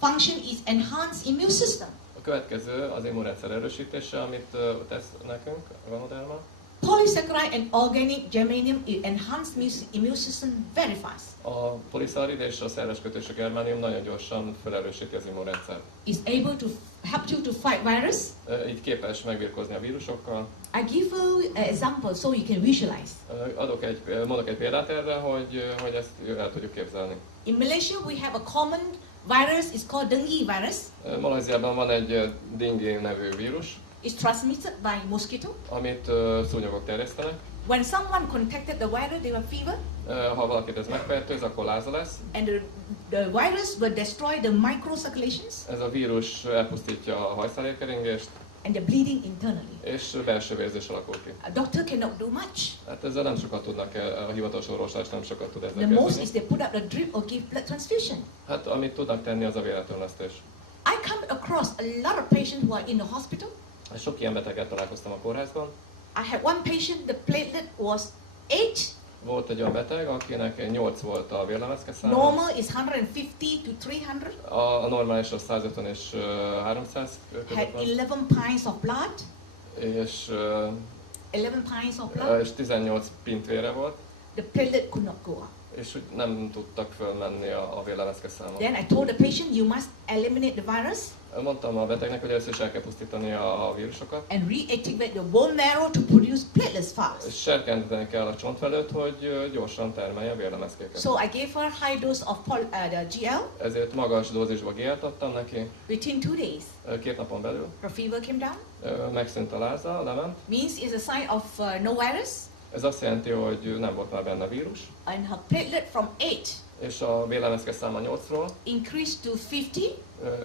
function is enhance immune system. A következő az immunrendszer erősítése, amit tesz nekünk a ganoderma. Polysaccharide and organic germanium enhance immune system very fast. A poliszarid és a szerves kötésű germánium nagyon gyorsan felerősíti az immunrendszert. Is able to help you to fight virus. Így képes megbirkózni a vírusokkal. I give you an example so you can visualize. Mondok egy példát erre, hogy ezt el tudjuk képzelni. In Malaysia, we have a common virus is called dengue virus. Malajziában van egy dengue nevű vírus, It's transmitted by mosquito. amit szúnyogok terjesztenek. When someone contacted the virus, they have fever, Ha valakit ez megfertőz, akkor láza lesz. and the virus will destroy the microcirculations Ez a vírus elpusztítja a hajszálérkeringést, and the bleeding internally. és belső vérzés alakul ki. A doctor cannot do much. Hát ezzel nem sokat tudnak, a hivatalos orvoslás nem sokat tud ezzel The most kezdeni. is they put up a drip or give blood transfusion. Hát amit tudnak tenni, az a véletlenlesztés. I come across a lot of patients who are in the hospital. Sok ilyen beteget találkoztam a kórházban. I had one patient, the platelet was 8. Volt egy olyan beteg, akinek 8 volt a vérlemezke száma. Normal is 150 to 300. A normális az 150 és 300 között Had van. 11 pints of blood. És, 11 pints of blood. és 18 pint vére volt, The platelet could not go up. és úgy nem tudtak fölmenni a vérlemezke számot. Then I told the patient, you must eliminate the virus Mondtam a betegnek, hogy először is el kell pusztítani a vírusokat, and reactivate the bone marrow to produce platelets fast. és serkenteni kell a csontvelőt, hogy gyorsan termelje a vérlemezkéket. So I gave her high dose of the GL Ezért magas dózisba GL-t adtam neki, within 2 days. 2 napon belül. Her fever came down. Megszűnt a láza, lement. Means it's a sign of no virus. Ez azt jelenti, hogy nem volt már benne vírus, And her platelet from 8 és a vérlemezke száma 8-ról increased to 50,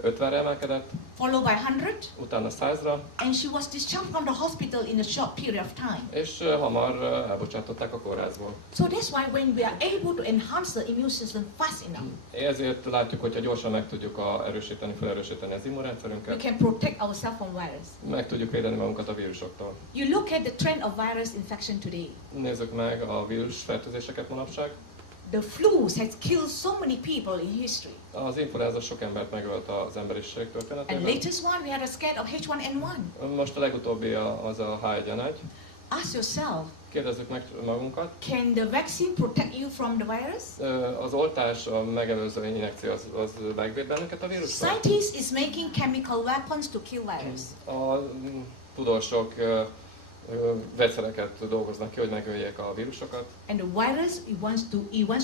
50-re emelkedett, followed by 100, utána 100-ra, and she was discharged from the hospital in a short period of time. és hamar elbocsátották a kórházból. So that's why when we are able to enhance the immune system fast enough, Ezért látjuk, hogyha gyorsan meg tudjuk felerősíteni az we immunrendszerünket, can protect ourselves from virus. meg tudjuk védeni magunkat a vírusoktól. You look at the trend of virus infection today. Nézzük meg a vírusfertőzéseket manapság. The flus has killed so many people in history. Az influenza sok embert megölt az emberiség And történetében. latest one, we had a scare of H1N1. Most a legutóbbi az a H1N1. Ask yourself, Kérdezzük meg magunkat. can the vaccine protect you from the virus? Az oltás, a megelőző injekció az megvéd bennünket a vírustól? Scientists is making chemical weapons to kill virus. A tudósok vegyszereket dolgoznak ki, hogy megöljék a vírusokat. And the virus, it wants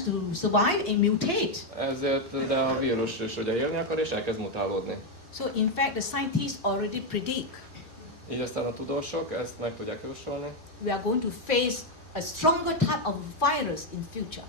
to survive and mutate. Ezért, de a vírus is ugye élni akar, és elkezd mutálódni. So in fact, the scientists already predict Így aztán a tudósok ezt meg tudják jósolni, we are going to face a stronger type of virus in future.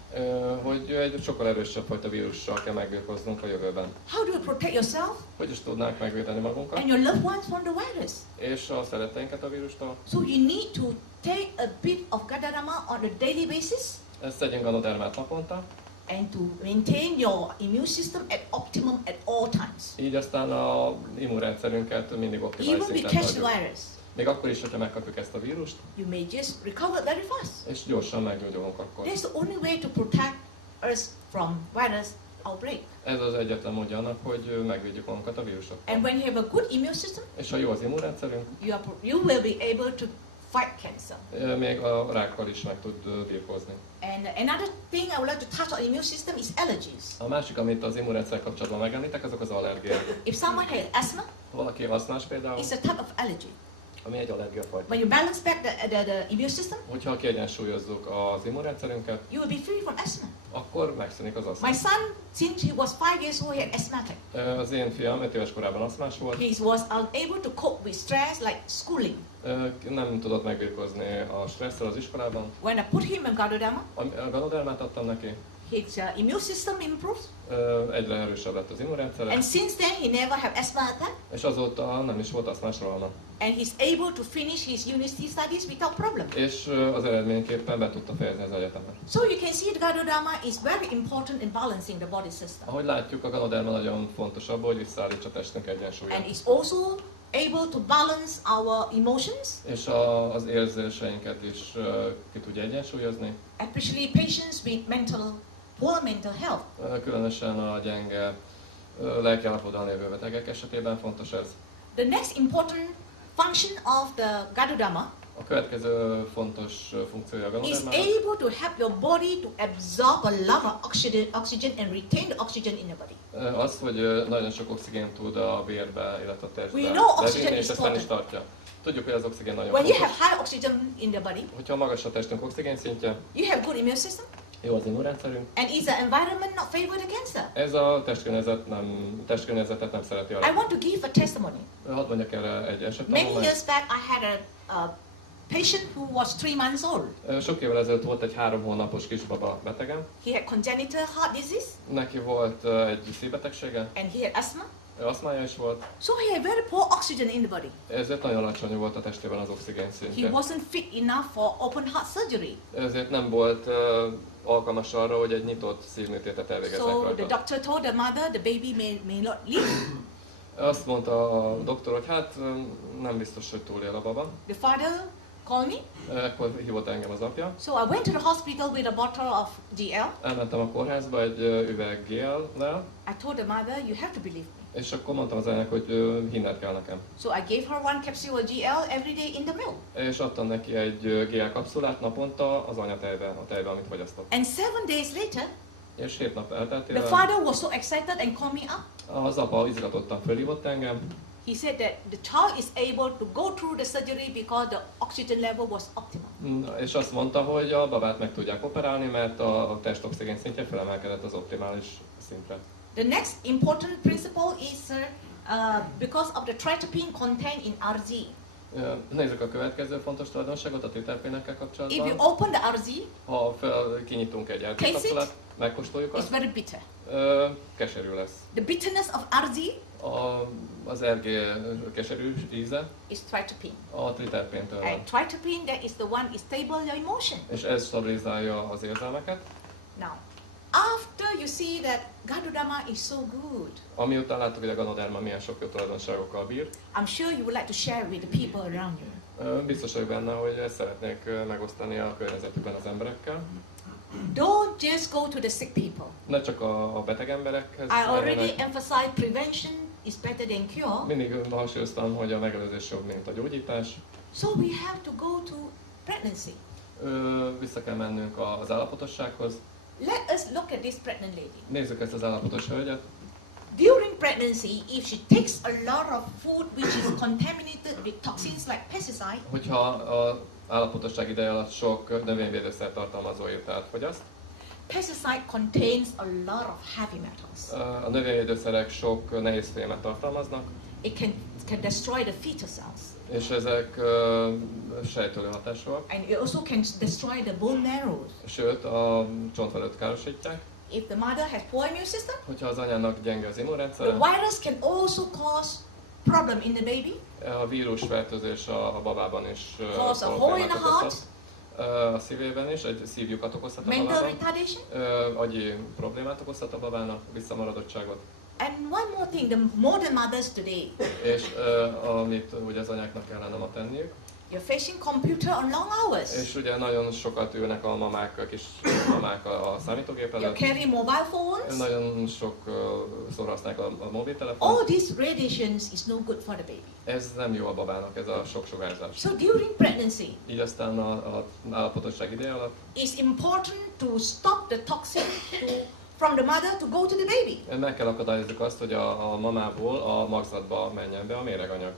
hogy egy sokkal erősebb fajta vírussal kell megbirkóznunk a jövőben. How do you protect yourself Hogy is tudnánk megvédeni magunkat, and your loved ones from the virus? és a szeretteinket a vírustól. So you need to take a bit of Ganoderma on a daily basis Ezt tegyünk Ganodermát naponta, and to maintain your immune system at optimum at all times. így aztán a immunrendszerünket mindig optimális Even we szinten catch the tartjuk. virus, Még akkor is, hogyha megkapjuk ezt a vírust, you may just recover very fast. és gyorsan meggyógyulunk akkor. That's the only way to protect us from virus outbreak. Ez az egyetlen módja annak, hogy megvédjük magunkat a vírusoktól. And when you have a good immune system, És ha jó az immunrendszerünk, you will be able to fight cancer. még a rákkal is meg tud birkózni. And another thing I would like to touch on immune system is allergies. A másik, amit az immunrendszer kapcsolatban megemlítek, azok az allergiák. If someone has asthma, Valaki asztmás például, it's a type of allergy. ami egy allergiafajta. When you balance back the immune system, Hogyha kiegyensúlyozzuk az immunrendszerünket, you will be free from asthma. akkor megszűnik az asztma. My son, since he was 5 years old, he had asthmatic. Az én fiam 5 éves korában asztmás volt, He was unable to cope with stress like schooling. nem tudott megbirkózni a stresszel az iskolában. When I put him on Ganoderma, A Ganodermát adtam neki, his immune system improved, egyre erősebb lett az immunrendszere, and since then he never had asthma attack, és azóta nem is volt asztmás rohama. and he's able to finish his university studies without problem. És az eredményképpen be tudta fejezni az egyetemet. So you can see the Ganoderma is very important in balancing the body system, Ahogy látjuk, a Ganoderma nagyon fontos abban, hogy visszaállítsa a testünk egyensúlyát. and is also able to balance our emotions, És az érzéseinket is ki tudja egyensúlyozni. especially patients with poor mental health. Különösen a gyenge lelkiállapotban lévő betegek esetében fontos ez. The next important function of the Ganoderma A következő fontos funkciója a is Ganodermának able to help your body to absorb a lot of oxygen and retain the oxygen in the body. az, hogy nagyon sok oxigént tud a vérbe, illetve a testbe We know oxygen bevinni, is és ezt nem is important. tartja. Tudjuk, hogy az oxigén nagyon When you fontos. have high oxygen in the body, Hogyha magas a testünk oxigén szintje, you have good immune system, Jó az immunrendszerünk. And is the environment not favor the cancer? Ez a testkörnyezetet nem szereti I alá. want to give a testimony. Hadd mondjak erre egy Many esettanulmányt. years back, I had a patient who was 3 months old. Sok évvel ezelőtt volt egy 3 hónapos kisbaba betegem. He had congenital heart disease Neki volt egy szívbetegsége, and he had asthma. aszmája is volt, So he had very poor oxygen in the body. ezért nagyon alacsony volt a testében az oxigén He szintje. wasn't fit enough for open heart surgery. Ezért nem volt alkalmas arra, hogy egy nyitott szívműtétet elvégeznek So the rajta. doctor told the mother the baby may not live. Azt mondta a doktor, hogy hát nem biztos, hogy túlél a baba. The father called me. Ekkor hívott engem az apja. So I went to the hospital with a bottle of GL. Elmentem a kórházba egy üveg GL-nel, I told the mother, you have to believe me. és akkor mondtam az anyának, hogy hinned kell nekem. So I gave her 1 capsule of GL every day in the milk. És adtam neki egy GL kapszulát naponta az anyatejbe, a tejbe, amit fogyasztott. And 7 days later, És 7 nap the elteltével father was so excited and called me up. az apa izgatottan fölhívott engem, He said that the child is able to go through the surgery because the oxygen level was optimal. és azt mondta, hogy a babát meg tudják operálni, mert a test oxigén szintje felemelkedett az optimális szintre. The next important principle is because of the tritopene content in RZ. Nézzük a következő fontos tulajdonságot a triterpénekkel If kapcsolatban. you open the RZ, Ha kinyitunk egy RZ Taste it. kapszulát, megkóstoljuk it's azt, very bitter. keserű lesz. The bitterness of RZ Az RG keserű íze is tritopene. a triterpéntől van. And tritopene, that is the one is stable your emotion. És ez stabilizálja az érzelmeket. Now, after you see that Gadudama is so good, Amiután láttuk, hogy a Ganoderma milyen sok jó tulajdonságokkal bír, I'm sure you would like to share with the people around you. biztos vagyok benne, hogy ezt szeretnék megosztani a környezetükben az emberekkel. Don't just go to the sick people. Ne csak a beteg emberekhez I already menjenek. emphasized prevention is better than cure. Mindig hangsúlyoztam, hogy a megelőzés jobb, mint a gyógyítás. So we have to go to pregnancy. Vissza kell mennünk az állapotossághoz. Let us look at this pregnant lady. Nézzük ezt az állapotos hölgyet. During pregnancy, if she takes a lot of food which is contaminated with toxins like pesticide, Hogyha az állapotosság ideje alatt sok növényvédőszer tartalmazó ételt fogyaszt, pesticide contains a lot of heavy metals. a növényvédőszerek sok nehéz fémet tartalmaznak, It can destroy the fetal cells. és ezek sejtölő hatásúak, And it also can destroy the bone marrow. sőt a csontvelőt károsítják. If the mother has poor immune system, Hogyha az anyának gyenge az the immunrendszere, virus can also cause problem in the baby, a vírusfertőzés a babában is cause a hole in the heart, a szívében is, egy szívlyukat okozhat a mental babában, retardation. agyi problémát okozhat a babának, visszamaradottságot, And one more thing, the modern mothers today, és amit ugye az anyáknak kellene ma tenniük, you're facing computer on long hours. és ugye nagyon sokat ülnek a mamák, a kis mamák a számítógép You előtt, carry mobile phones. nagyon sokszor használják a mobiltelefont. All these radiations is no good for the baby. Ez nem jó a babának, ez a sok sugárzás. So during pregnancy, Így aztán a állapotosság ideje alatt it's important to stop the toxin from the mother to go to the baby. meg kell akadályozni azt, hogy a mamából a magzatba menjen be a méreganyag.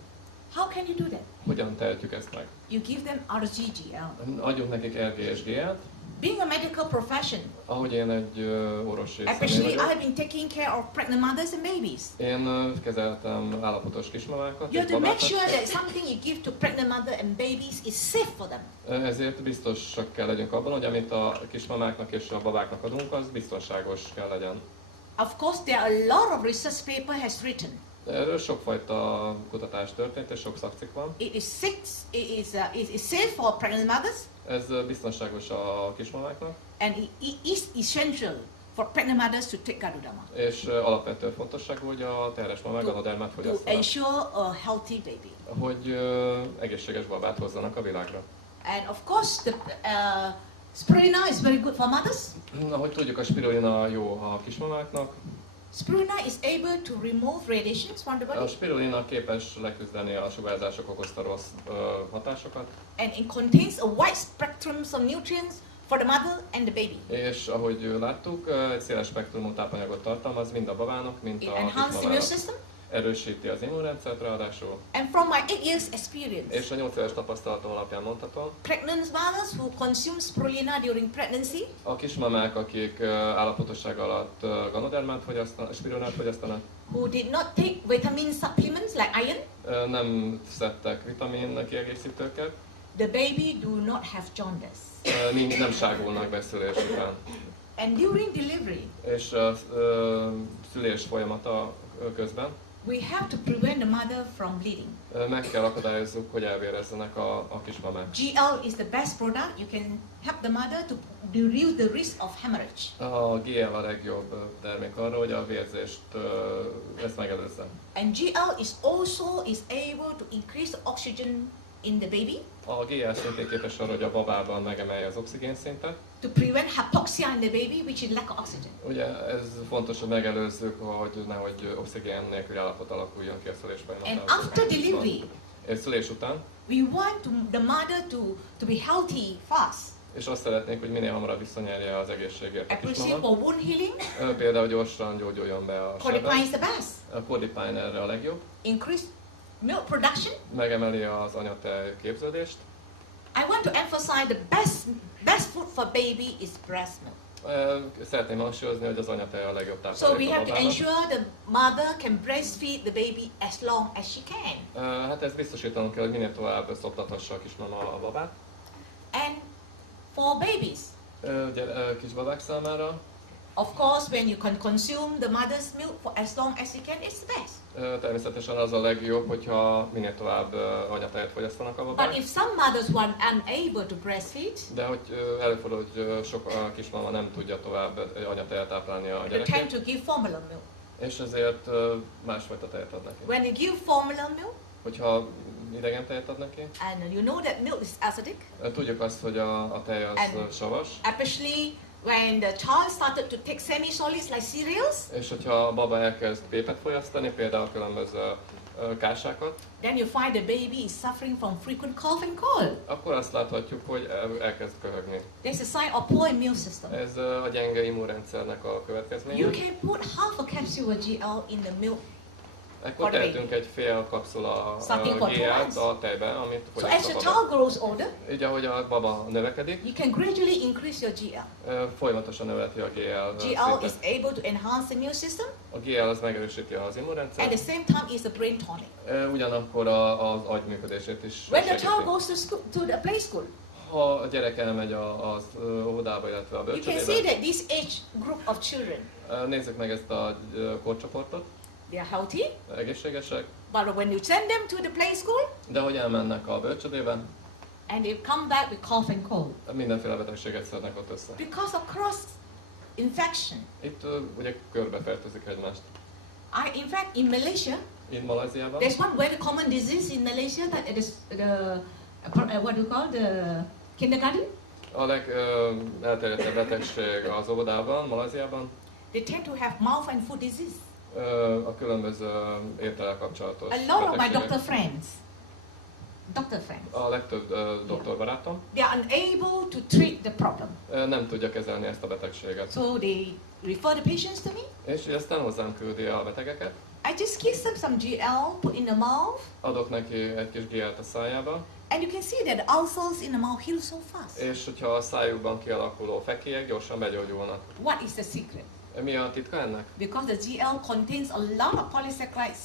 How can you do that? Hogyan tehetjük ezt meg? You give them RGGL. Adjunk nekik RGSG-et, Being a medical profession, ahogy én egy orvosi személy especially vagyok. I've been taking care of pregnant mothers and babies. Én kezeltem állapotos kismamákat You és have to make babákat, sure that something you give to pregnant mother and babies is safe for them. ezért biztosak kell legyünk abban, hogy amit a kismamáknak és a babáknak adunk, az biztonságos kell legyen. Of course, there are a lot of research paper has written. Erről sokfajta kutatás történt, és sok szakcikk van. It is safe for pregnant mothers, Ez biztonságos a kismamáknak, and it is essential for pregnant mothers to take Gadudama és alapvető fontosságú, hogy a terhes mamák Ganodermát to fogyasszanak, ensure a healthy baby. hogy egészséges babát hozzanak a világra. And of course, the spirulina is very good for mothers. Ahogy tudjuk, a spirulina jó a kismamáknak. Spirulina is able to remove radiations from the A body, spirulina képes leküzdeni a sugárzások okozta rossz hatásokat, and it contains a wide spectrum of nutrients for the mother and the baby. és ahogy láttuk, egy széles spektrumú tápanyagot tartalmaz mind a babának, mind It a enhances the immune kismamának. system, erősíti az immunrendszert ráadásul, And from my 8 years experience, és a 8 éves tapasztalatom alapján mondhatom, pregnant mothers who consume spirulina during pregnancy, a kismamák, akik állapotosság alatt ganodermát fogyasztanak, spirulinát fogyasztanak, who did not take vitamin supplements like iron, nem szedtek vitamin kiegészítőket, the baby do not have jaundice. Nem ságulnak be szülés után. And during delivery, És a szülés folyamata közben we have to prevent the mother from bleeding. meg kell akadályozzuk, hogy elvérezzenek a kismamák. GL is the best product. You can help the mother to reduce the risk of hemorrhage. A GL a legjobb termék arra, hogy a vérzést ezt megelőzze. And GL is also able to increase the oxygen in the baby, A GL szintén képes arra, hogy a babában megemelje az oxigénszintet. to prevent hypoxia in the baby, which is lack of oxygen. Ugye ez fontos, hogy megelőzzük, hogy nehogy oxigén nélküli állapot alakuljon ki a szülés And folyamatában. after delivery, És szülés után, we want the mother to be healthy fast. és azt szeretnénk, hogy minél hamarabb visszanyerje az egészségért a Appreciate kismama. for wound healing. Például gyorsan gyógyuljon be a Codipine sebe. is the best. A Codipine erre a legjobb. Increase milk production. Megemeli az anyatej képződést. I want to emphasize the best food for baby is breast milk. Szeretném hangsúlyozni, hogy az anyatej a legjobb So we táplálék a have to babának. ensure the mother can breastfeed the baby as long as she can. Hát ezt biztosítanunk kell, hogy minél tovább szoptathassa a kismama a babát. And for babies, Kisbabák számára of course, when you can consume the mother's milk for as long as you can, it's the best. természetesen az a legjobb, hogyha minél tovább anyatejet fogyasztanak a But babák. if some mothers were unable to breastfeed, De hogy előfordul, hogy sok kismama nem tudja tovább anyatejet táplálni a they tend gyerekét, to give formula milk. és ezért másfajta tejet ad neki. When you give formula milk, Hogyha idegen tejet ad neki, and you know that milk is acidic, tudjuk azt, hogy a tej az And- savas, especially when the child started to take semi-solids like cereals, és hogyha a baba elkezd pépet fogyasztani, például különböző kásákat, then you find the baby is suffering from frequent cough and cold. akkor azt láthatjuk, hogy elkezd köhögni. There's a sign of poor immune system. Ez a gyenge immunrendszernek a következménye. You can put half a capsule of GL in the milk. Ekkor tehetünk egy fél kapszula Starting for 2 GL-t months. a tejbe, amit So as fogyaszt the a child baba. grows older, Így ahogy a baba növekedik, you can gradually increase your GL. folyamatosan növeti a GL GL is szintet. able to enhance the immune system, A GL az megerősíti az at the immunrendszert, same time is a brain tonic. ugyanakkor az agy működését is When the child segíti. goes to the play school, Ha a gyerek elmegy az óvodába, illetve a you can see bölcsődébe, that this age group of children, nézzük meg ezt a korcsoportot, they are healthy, egészségesek, but when you send them to the play school, de hogy elmennek a bölcsődébe, and they come back with cough and cold, mindenféle betegséget szednek ott össze. because of cross infection. Itt ugye körbefertőzik egymást. In fact, in Malaysia, Itt Malajziában there's one very common disease in Malaysia that it is what do you call the kindergarten? a legelterjedtebb betegség az óvodában, Malajziában, They tend to have mouth and foot disease. a különböző étellel kapcsolatos A lot of my betegségek. doctor friends, A legtöbb doktorbarátom they are unable to treat the problem. nem tudja kezelni ezt a betegséget. So they refer the patients to me. És aztán hozzám küldi a betegeket, I just give them some GL, put in the mouth, adok neki egy kis GL-t a szájába, and you can see that the ulcers in the mouth heal so fast. és hogyha a szájukban kialakuló fekélyek gyorsan begyógyulnak. What is the secret? Mi a titka ennek? Because the GL contains a lot of polysaccharides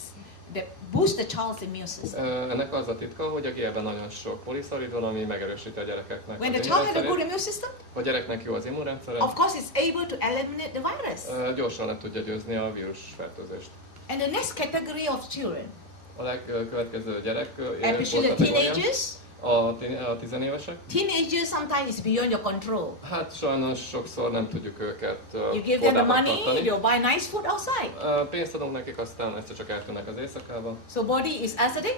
that boost the child's immune system. Ennek az a titka, hogy a GL-ben nagyon sok poliszarid van, ami megerősíti a gyerekeknek When az the child has a good immunrendszerét. immune system, Ha a gyereknek jó az immunrendszere, of course it's able to eliminate the virus. gyorsan le tudja győzni a vírusfertőzést. And the next category of children, A legkövetkező gyerek especially the korkategória, teenagers. a tizenévesek. Teenagers sometimes is beyond your control. Hát sajnos sokszor nem tudjuk őket You give them the kordában money, tartani. you buy nice food outside. Pénzt adunk nekik, aztán egyszer csak eltűnnek az éjszakába. So body is acidic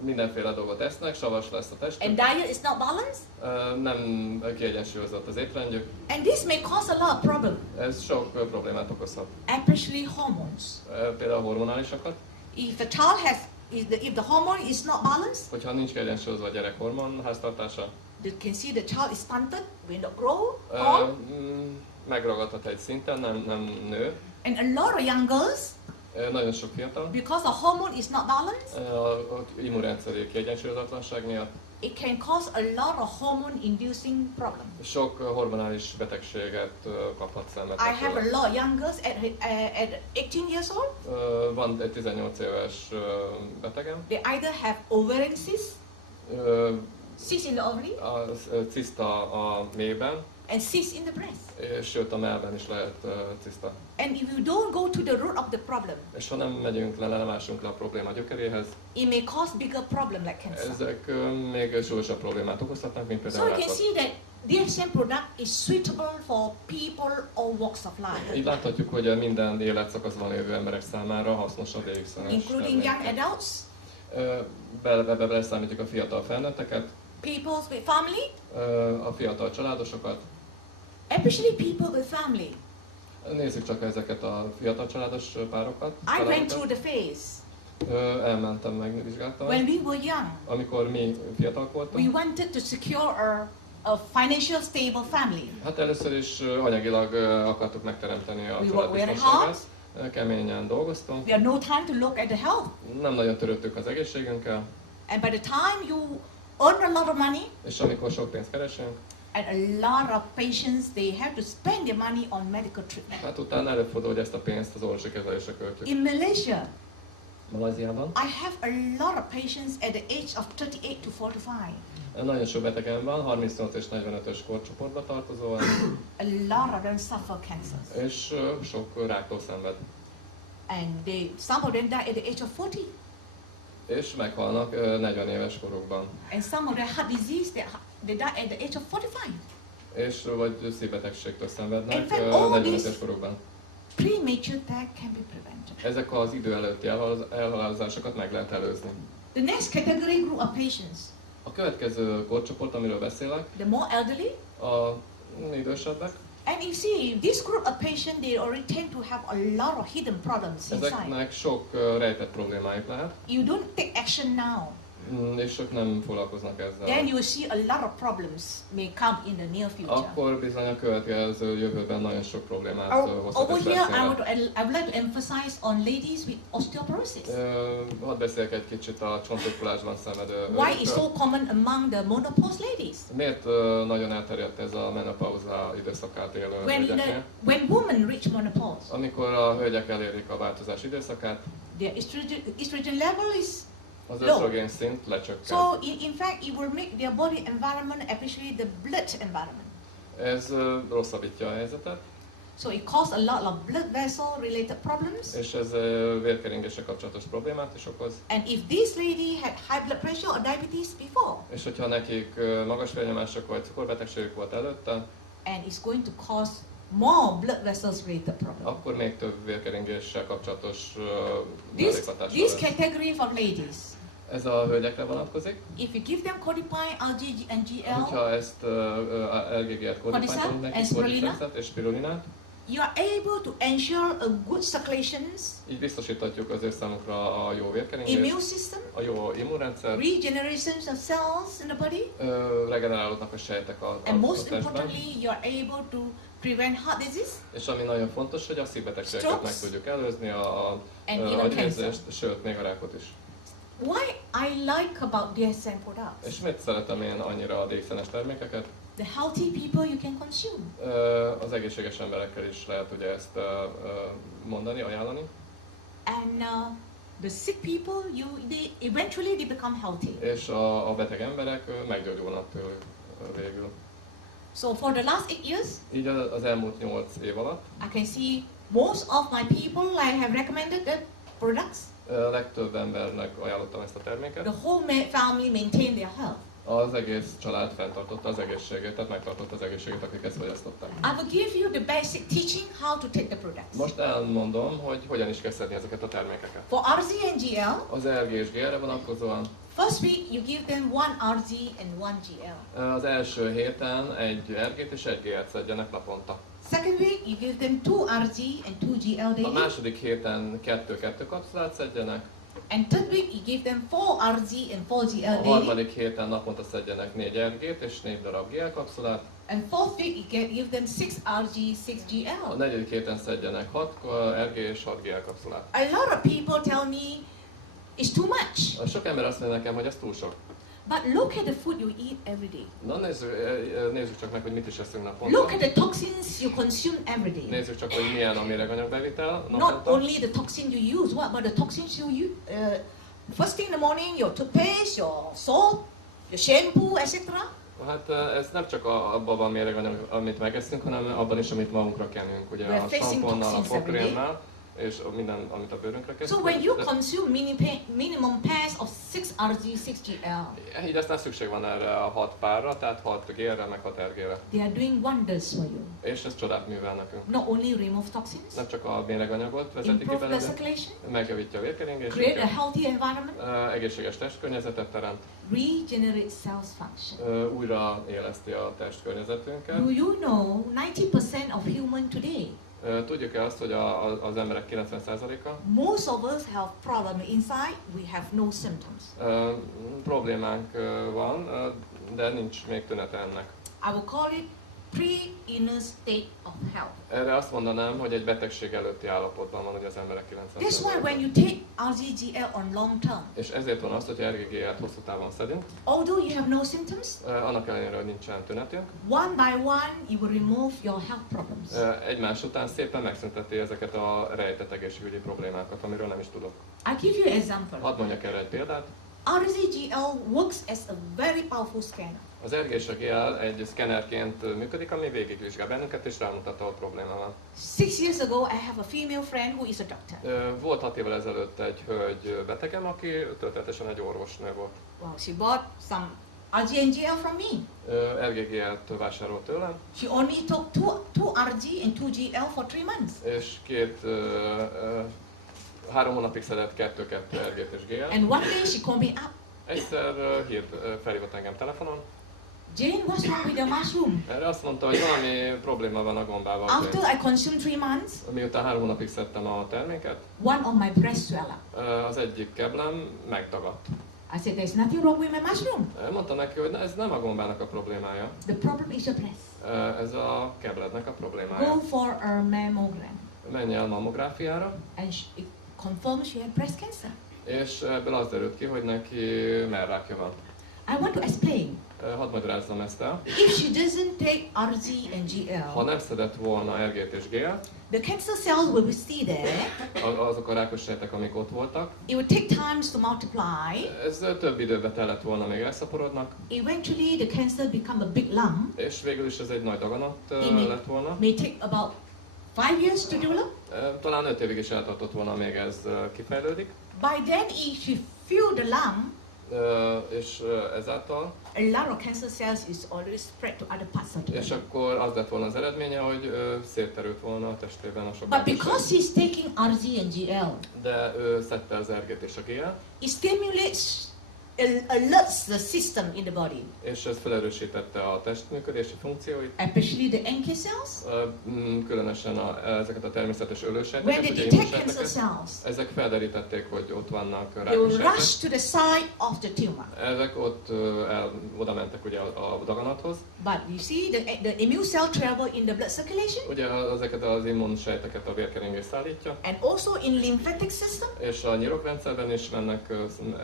Mindenféle dolgot esznek, savas lesz a testük. and diet is not balanced. Nem kiegyensúlyozott az étrendjük. And this may cause a lot of problem, Ez sok problémát okozhat. especially hormones. Például hormonálisakat. If the child has, if the hormone is not balanced, Hogyha nincs kiegyensúlyozva a gyerek hormon háztartása, you can see the child is stunted, will not grow, tall, megragadhat egy szinten, nem nő. and a lot of young girls, Nagyon sok fiatal. Because the hormone is not balanced, Az immunrendszeri kiegyensúlyozatlanság miatt it can cause a lot of hormone-inducing problems. sok hormonális betegséget kaphat szenvedni. I have a lot of young girls at 18 years old. Van egy 18 éves betegem. They either have ovarian cyst, Ö, cyst in the ovary, A ciszta a méhben, and cyst in the breast. és sőt a mellben is lehet ciszta. And if you don't go to the root of the problem, És ha nem megyünk le, nem ásunk le a probléma gyökeréhez, it may cause bigger problem like cancer. ezek még súlyosabb problémát okozhatnak, mint So például you can rákot. see that DSM product is suitable for people all walks of life, Így láthatjuk, hogy minden életszakaszban lévő emberek számára hasznos a DX-es including young adults, Beleszámítjuk a fiatal felnőtteket, people with family, a fiatal családosokat. especially people with family. Nézzük csak ezeket a fiatal családos párokat. I went through the phase Elmentem, megvizsgáltam. when we were young. Amikor mi fiatalok We voltunk, wanted to secure a financial stable family. hát először is anyagilag akartuk megteremteni a We család worked very hard. biztonságát. Keményen dolgoztunk. We had no time to look at the health. Nem nagyon törődtük az egészségünkkel, And by the time you earn a lot of money, és amikor sok pénzt keresünk, and a lot of patients, they have to spend their money on medical treatment. hát utána előfordul, hogy ezt a pénzt az orvosi kezelésre költjük. In Malaysia, Malajziában I have a lot of patients at the age of 38 to 45. nagyon sok betegem van, 38 és 45-ös korcsoportba tartozóan, A lot of them suffer cancers. és sok ráktól szenved. And some of them die at the age of 40. És meghalnak 40 éves korukban. And some of them heart disease, they die at the age of 45. És vagy szívbetegségtől In szenvednek fact, all 45 these- éves korukban. Premature death can be prevented. Ezek az idő előtti elhalálozásokat meg lehet előzni. The next category group of patients, A következő korcsoport, amiről beszélek, the more elderly. a idősebbek. And you see, this group of patients, they already tend to have a lot of hidden problems inside. Ezeknek sok rejtett problémájuk lehet, You don't take action now, és ők nem foglalkoznak ezzel. then you will see a lot of problems may come in the near future. Akkor bizony a következő jövőben nagyon sok problémát hozhat Over ez here, I veszélybe. would like to emphasize on ladies with osteoporosis. Hadd beszéljek egy kicsit a csontoskulásban szenvedő Why it's nőkről. so common among the menopause ladies? Miért nagyon elterjedt ez a menopauza időszakát élő hölgyeknél? When women reach menopause, Amikor a hölgyek elérik a változás időszakát, their estrogen level is az low. ösztrogén szint lecsökken. So in fact, it will make their body environment, especially the blood environment. Ez rosszabbítja a helyzetet, So it causes a lot of blood vessel related problems. és ez vérkeringéssel kapcsolatos problémát is okoz. And if this lady had high blood pressure or diabetes before, És hogyha nekik magas vérnyomások vagy cukorbetegségük volt előtte, and it's going to cause more blood vessels related problems. akkor még több vérkeringéssel kapcsolatos This mellékhatásra lesz. category of ladies, Ez a hölgyekre vonatkozik. if you give them codipine, LG and GL, Hogyha ezt LGG-et, Cordyceps kodipányt nekik, and spirulina. Cordycepset és spirulinát, you are able to ensure a good circulations, így biztosíthatjuk az ő számukra a jó vérkeringést, immune system, a jó immunrendszer, regeneration of cells in the body, regenerálódnak a sejtek a and most testben. importantly, you are able to prevent heart disease És ami nagyon fontos, hogy a szívbetegségeket Strokes. meg tudjuk előzni, a and even agyvérzést, cancer. sőt, még a rákot is. Why I like about DSM products? És miért szeretem én annyira a DXN-es termékeket? The healthy people you can consume. Az egészséges emberekkel is lehet ugye ezt mondani, ajánlani. And the sick people, they eventually they become healthy. És a beteg emberek meggyógyulnak tőlük végül. So for the last 8 years, Így az elmúlt 8 év alatt I can see most of my people I have recommended the products. a legtöbb embernek ajánlottam ezt a terméket. The whole family maintain their health. Az egész család fenntartotta az egészségét, tehát megtartotta az egészségét, akik ezt fogyasztották. I will give you the basic teaching how to take the products. Most elmondom, hogy hogyan is kell szedni ezeket a termékeket. For RZ and GL, Az RG és GL-re vonatkozóan first week you give them 1 RZ and 1 GL. az első héten egy RG-t és egy GL-t szedjenek naponta. Second week you give them 2 RZ and 2 GL A daily. második héten 2-2 kapszulát szedjenek, And third week, he gave them 4 RG and 4 GL A daily. harmadik héten naponta szedjenek 4 RG-t és 4 darab GL kapszulát. And fourth week, he gave them 6 RG, 6 A GL. negyedik héten szedjenek 6 RG és 6 GL kapszulát. A lot of people tell me it's too much. Sok ember azt mondja nekem, hogy ez túl sok. But look at the food you eat every day. Na nézzük csak meg, hogy mit is eszünk Look naponta. at the toxins you consume every day. Nézzük csak, hogy milyen a méreganyagbevitel Not naponta. only the toxin you use, what about the toxins you use? First thing in the morning, your toothpaste, your soap, your shampoo, etc. Hát ez nem csak abban van méreganyag, amit megeszünk, hanem abban is, amit magunkra kenünk. Ugye We're a facing samponnal, a toxins every day. fogkrémmel, és minden, amit a bőrünkre So kezdünk. when you consume minimum pairs of 6 RG, 6 GL, Így aztán szükség van erre a 6 párra, tehát 6 GL-re, meg 6 RG-re. they are doing wonders for you. És ez csodát művel nekünk. Not only remove toxins, Nem csak a méreganyagot vezeti ki improve blood belőle, circulation, megjavítja a vérkeringést, create a healthy environment, egészséges testkörnyezetet teremt, regenerate cells function. újra éleszti a testkörnyezetünket. Do you know 90% of human today, Tudjuk-e azt, hogy az emberek 90%-a most of us have problem inside, we have no symptoms. problémánk van, de nincs még tünete ennek. I will call it pre-inner state of health. Erre azt mondanám, hogy egy betegség előtti állapotban van, hogy az emberek That's why when 90%-a. you take RGGL on long term, És ezért van az, hogy RGG-et hosszú távon szedünk, although you have no symptoms, annak ellenére, hogy nincsen tünetünk, one by one you will remove your health problems. egymás után szépen megszünteti ezeket a rejtett egészségügyi problémákat, amiről nem is tudok. I give you an example. Hadd mondjak erre egy példát. RGGL works as a very powerful scanner. Az RGG-GL egy szkennerként működik, ami végigvizsgál bennünket és rámutat, ahol probléma van. 6 years ago, I have a female friend who is a doctor. Volt 6 évvel ezelőtt egy hölgy betegem, aki történetesen egy orvosnő volt. Well, she bought some RGGL from me. RGG-t vásárolt tőlem, She only took two RG and 2 GL for 3 months. és 3 hónapig szedett 2 RG-t és GL. And one day she called me up. Egyszer felhívott engem telefonon. Jane, what's wrong with your mushroom? Erre azt mondta, hogy valami probléma van a gombával. After I consumed 3 months, Miután 3 hónapig szedtem a terméket, one of my breasts swelled up. az egyik keblem megdagadt. I said, there's nothing wrong with my mushroom. Mondta neki, hogy ez nem a gombának a problémája, The problem is your breast. ez a keblednek a problémája. Go for a mammogram. Menj el mammográfiára, And it confirms she had breast cancer. és ebből az derült ki, hogy neki mellrákja van. I want to explain. Hadd magyarázzam ezt el. If she doesn't take RG and Ha GL, nem szedett volna RG-t és GL-t, the cancer cells will be still there. azok a rákos sejtek, amik ott voltak, It will take times to multiply. ez több időbe tellett volna, még elszaporodnak, Eventually, the cancer become a big lump. és végül is ez egy nagy daganat lett volna. May take about 5 years to develop. Talán 5 évig is eltartott volna, még ez kifejlődik, By then, if she feel the lump, és ezáltal, a lot of cancer cells is already spread to other parts of the és body. akkor az lett volna az eredménye, hogy szétterült volna a testében a sok But rákos because sejt. she's taking RG and GL, De ő szedte az RG-t és a GL, it stimulates, alerts the system in the body, és ez felerősítette a testműködési funkcióit, especially the NK cells. különösen ezeket a természetes When ölősejteket, they ugye detect cancer immunsejteket. cells, Ezek felderítették, hogy ott vannak they rákos will sejtek. rush to the side of the tumor. Ezek ott oda mentek ugye a daganathoz. But you see, the immune cell travel in the blood circulation Ugye ezeket az immunsejteket a vérkeringés szállítja, and also in lymphatic system. és a nyirokrendszerben is mennek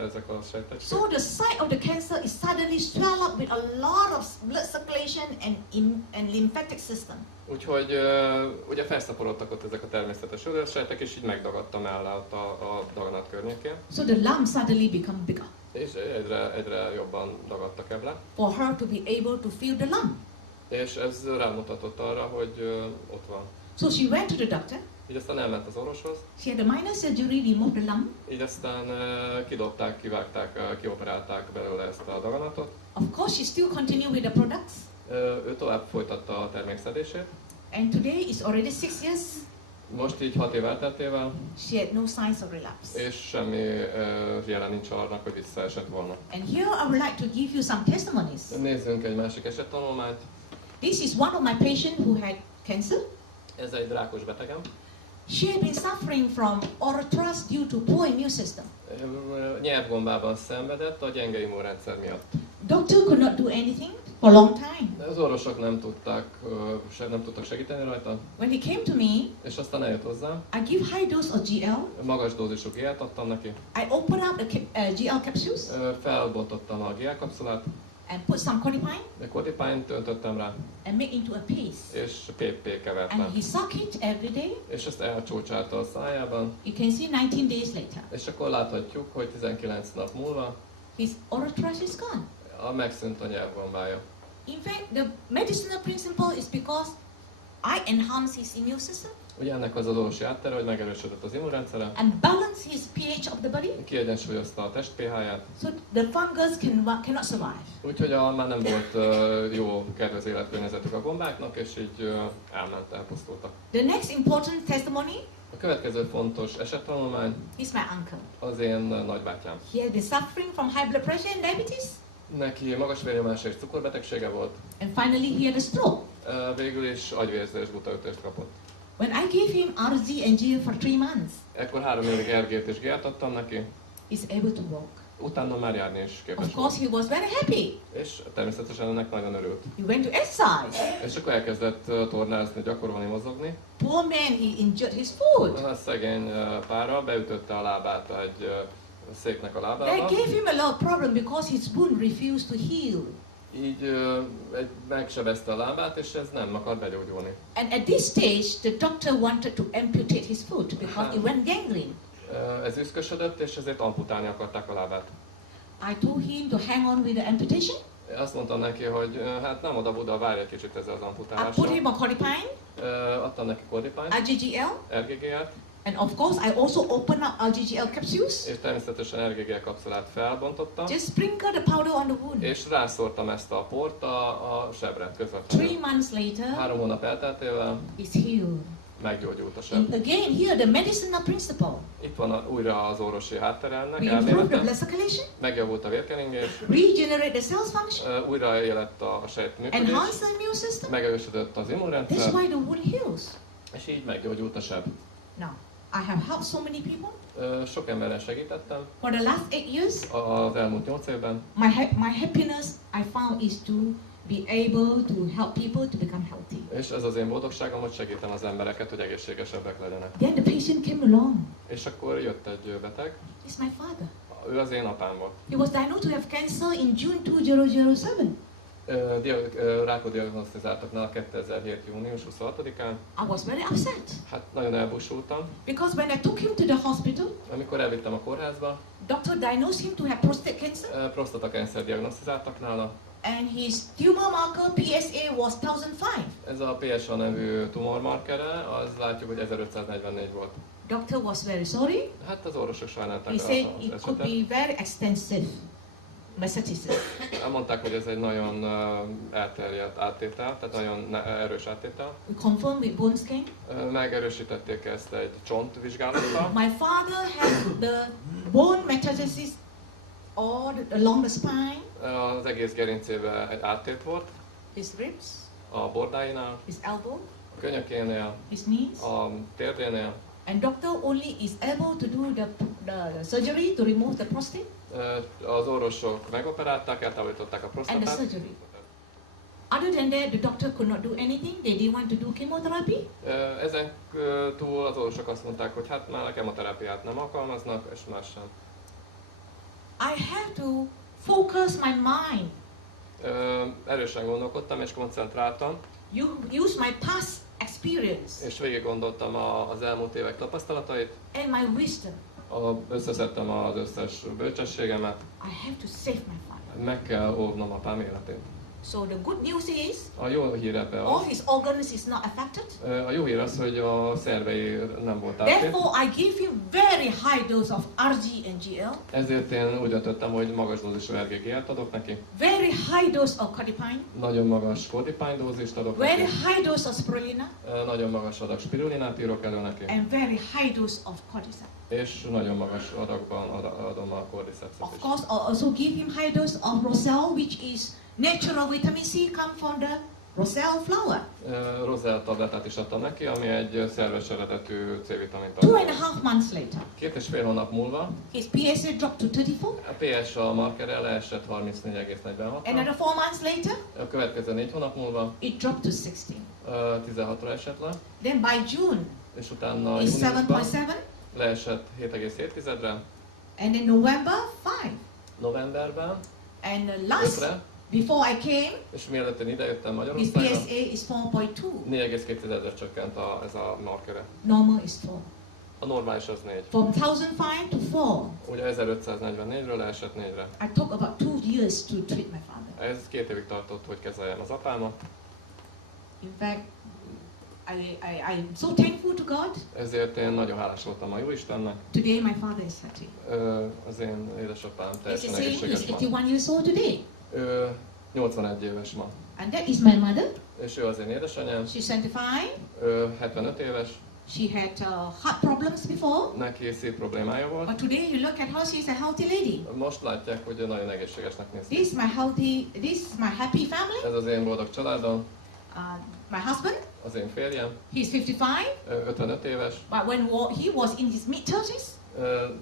ezek a sejtek. So the site of the cancer is suddenly swell up with a lot of blood circulation and lymphatic system. Úgyhogy ugye felszaporodtak ott ezek a természetes ölősejtek, és így megdagadta mellé ott a daganat környékén. So the lump suddenly become bigger És egyre jobban dagadt a keble. for her to be able to feel the lump. És ez rámutatott arra, hogy ott van. So she went to the doctor. Így aztán elment az orvoshoz, She had a minor surgery, removed the lump. így aztán kidobták, kivágták, kioperálták belőle ezt a daganatot. Of course, she still continued with the products. Ő tovább folytatta a termékszedését. And today is already 6 years. Most így 6 év elteltével, She had no signs of relapse. és semmi jelen nincs arra, hogy visszaesett volna. And here I would like to give you some testimonies. Nézzünk egy másik esettanulmányt. This is one of my patients who had cancer. Ez egy rákos betegem. She had been suffering from arthritis due to poor immune system. Nyelvgombában szenvedett a gyenge immunrendszer miatt. Doctor could not do anything for a long time. De az orvosok nem tudtak segíteni rajta, When he came to me, és aztán eljött hozzám. I give high dose of GL. Magas dózisú GL-t adtam neki. I open up the GL capsules Felbontottam a GL kapszulát, and put some codipine de kodipányt öntöttem rá, and make into a paste. és PP kevertem. And he suck it every day. És ezt elcsócsálta a szájában, You can see 19 days later. és akkor láthatjuk, hogy 19 nap múlva His arthritis is gone. megszűnt a nyelvgombája. In fact, the medicinal principle is because I enhance his immune system Ugye ennek az orvosi háttere, hogy megerősödött az immunrendszere, and balance his pH of the body, kiegyensúlyozta a test pH-ját, so the fungus cannot survive. úgyhogy már nem volt jó kedvező életkörnyezetük a gombáknak, és így elment, elpusztultak. The next important testimony A következő fontos esettanulmány is my uncle. az én nagybátyám. He had been suffering from high blood pressure and diabetes, Neki magas vérnyomása és cukorbetegsége volt, and finally he had a stroke. végül is agyvérzés, gutaütést kapott. When I gave him RG and GL for 3 months, Ekkor 3 évig RG-t és GL-t adtam neki, he's able to walk. utána már járni is képes Of volt. course, he was very happy. És természetesen ennek nagyon örült. He went to exercise. És akkor elkezdett tornázni, gyakorolni, mozogni. Poor man, he injured his foot. A szegény pára beütötte a lábát egy széknek a That lábába. gave him a lot of problem because his wound refused to heal. Így megsebezte a lábát, és ez nem akar begyógyulni. And at this stage, the doctor wanted to amputate his foot because it went gangrene. Ez üszkösödött, és ezért amputálni akarták a lábát. I told him to hang on with the amputation. Azt mondtam neki, hogy hát nem oda-oda, várj egy kicsit ezzel az I put amputálással. him on codipine, Adtam neki kodipányt, RGGL, RGG-et, and of course I also opened up RGGL capsules. és természetesen RGG kapszulát felbontottam, Just sprinkle the powder on the wound. és rászórtam ezt a port a sebre 3 közvetlenül. months later, 3 hónap elteltével it's healed. meggyógyult a seb. And again, here the medicinal principle. Itt van újra az orvosi háttere ennek, We improve the elmélete. blood circulation, Megjavult a vérkeringés, regenerate the cells function, újraélett a sejt működés, enhance the immune system. megerősödött az That's immunrendszer, why the wound heals. és így meggyógyult a seb. Now, I have helped so many people. Sok emberen segítettem For the last 8 years, az elmúlt 8 évben, my happiness I found is to be able to help people to become healthy. és ez az én boldogságom, hogy segítem az embereket, hogy egészségesebbek legyenek. Then the patient came along. És akkor jött egy beteg, He's my father. ő az én apám volt. He was diagnosed to have cancer in June 2007. Rákot diagnosztizáltak nála 2007. június 26-án. I was very upset Hát nagyon elbúsultam. because when I took him to the hospital, Amikor elvittem a kórházba, doctor diagnosed him to have prostate cancer, prostatakenszer diagnosztizáltak nála. and his tumor marker PSA was 1005. Ez a PSA nevű tumormarkere, az látjuk, hogy 1544 volt. Doctor was very sorry. Hát az orvosok sajnálták He az said it could esetet. be very extensive metastasis. Elmondták, hogy ez egy nagyon elterjedt áttétel, tehát nagyon erős áttétel. We confirmed with bone scan. Megerősítették ezt egy csontvizsgálattal. My father had the bone metastasis all along the spine, Az egész gerincében egy áttét volt, his ribs, a bordáinál, his elbow, a könyökénél, his knees, a térdénél. and doctor only is able to do the surgery to remove the prostate Az orvosok megoperálták, eltávolították a and the prostatát. surgery. Other than that, the doctor could not do anything. They didn't want to do chemotherapy. Ezen túl az orvosok azt mondták, hogy hát már a kemoterápiát nem alkalmaznak, és más sem. I have to focus my mind, Erősen gondolkodtam és koncentráltam, use my past experience és végig gondoltam az elmúlt évek tapasztalatait, and my wisdom. összeszedtem az összes bölcsességemet, I have to save my father. meg kell óvnom apám életét. So the good news is, A jó hír ebbe all az, his organs is not affected. a jó hír az, hogy a szervei nem volt átét, Therefore, I give him very high dose of RG and GL, ezért én úgy döntöttem, hogy magas dózisú RGG-t adok neki, very high dose of codipine, nagyon magas kodipány dózist adok very neki, high dose of spirulina, nagyon magas adag spirulinát írok elő neki, and very high dose of cortisone. és nagyon magas adagban adom a cordycepset Of is. course, I also give him high dose of roselle, which is natural vitamin C come from the Roselle flower. Roselle tablettát is adtam neki, ami egy szerves eredetű C-vitamin 2.5 tablet. months later, 2,5 hónap múlva his PSA dropped to 34. a PSA markere leesett 34,46-ra. Another 4 months later, A következő 4 hónap múlva it dropped to 16. 16-ra esett le, Then by June, és utána it's júniusban 7.7. leesett 7,7-re, And in November, 5. novemberben And last, 5-re, before I came, és mielőtt én idejöttem his Magyarországra, PSA is 4.2. 4,2-re csökkent ez a markere. Normal is 4. A normális az 4. From 1005 to 4. Ugye 1544-ről leesett 4-re. I took about 2 years to treat my father. Ez 2 évig tartott, hogy kezeljem az apámat. In fact, I'm so thankful to God. Ezért én nagyon hálás voltam a Jóistennek. Today my father is healthy. Az én édesapám He's teljesen the same, egészséges he's ma. 81 years old today. Ő 81 éves ma. And that is my mother. És ő az én édesanyám. She's 75. Ő 75 éves. She had heart problems before. Neki szív problémája volt. But today you look at her, she's a healthy lady. Most látják, hogy ő nagyon egészségesnek néz ki. This is my happy family. Ez az én boldog családom. My husband, Az én férjem. he's 55. 55 éves. But when he was in his mid-30s,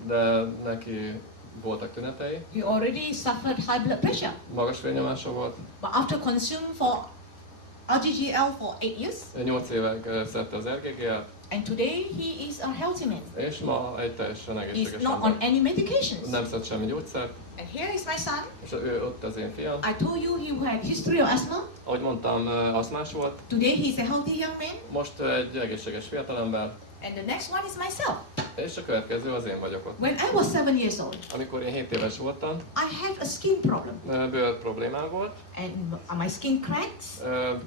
De neki voltak tünetei. he already suffered high blood pressure. Magas vérnyomása volt. But after consuming for RGGL for 8 years, 8 évig szedte az RGG-et. and today he is a healthy man. És ma egy teljesen He's egészséges not on ember. any medications. Nem szed semmi gyógyszert. And here is my son. És ő ott az én fiam. I told you he had history of asthma. Ahogy mondtam, aszmás volt. Today he's a healthy young man. Most egy egészséges fiatalember. And the next one is myself. És a következő az én vagyok ott. When I was 7 years old, Amikor én 7 éves voltam, I had a skin problem. bőr problémám volt. And my skin cracks,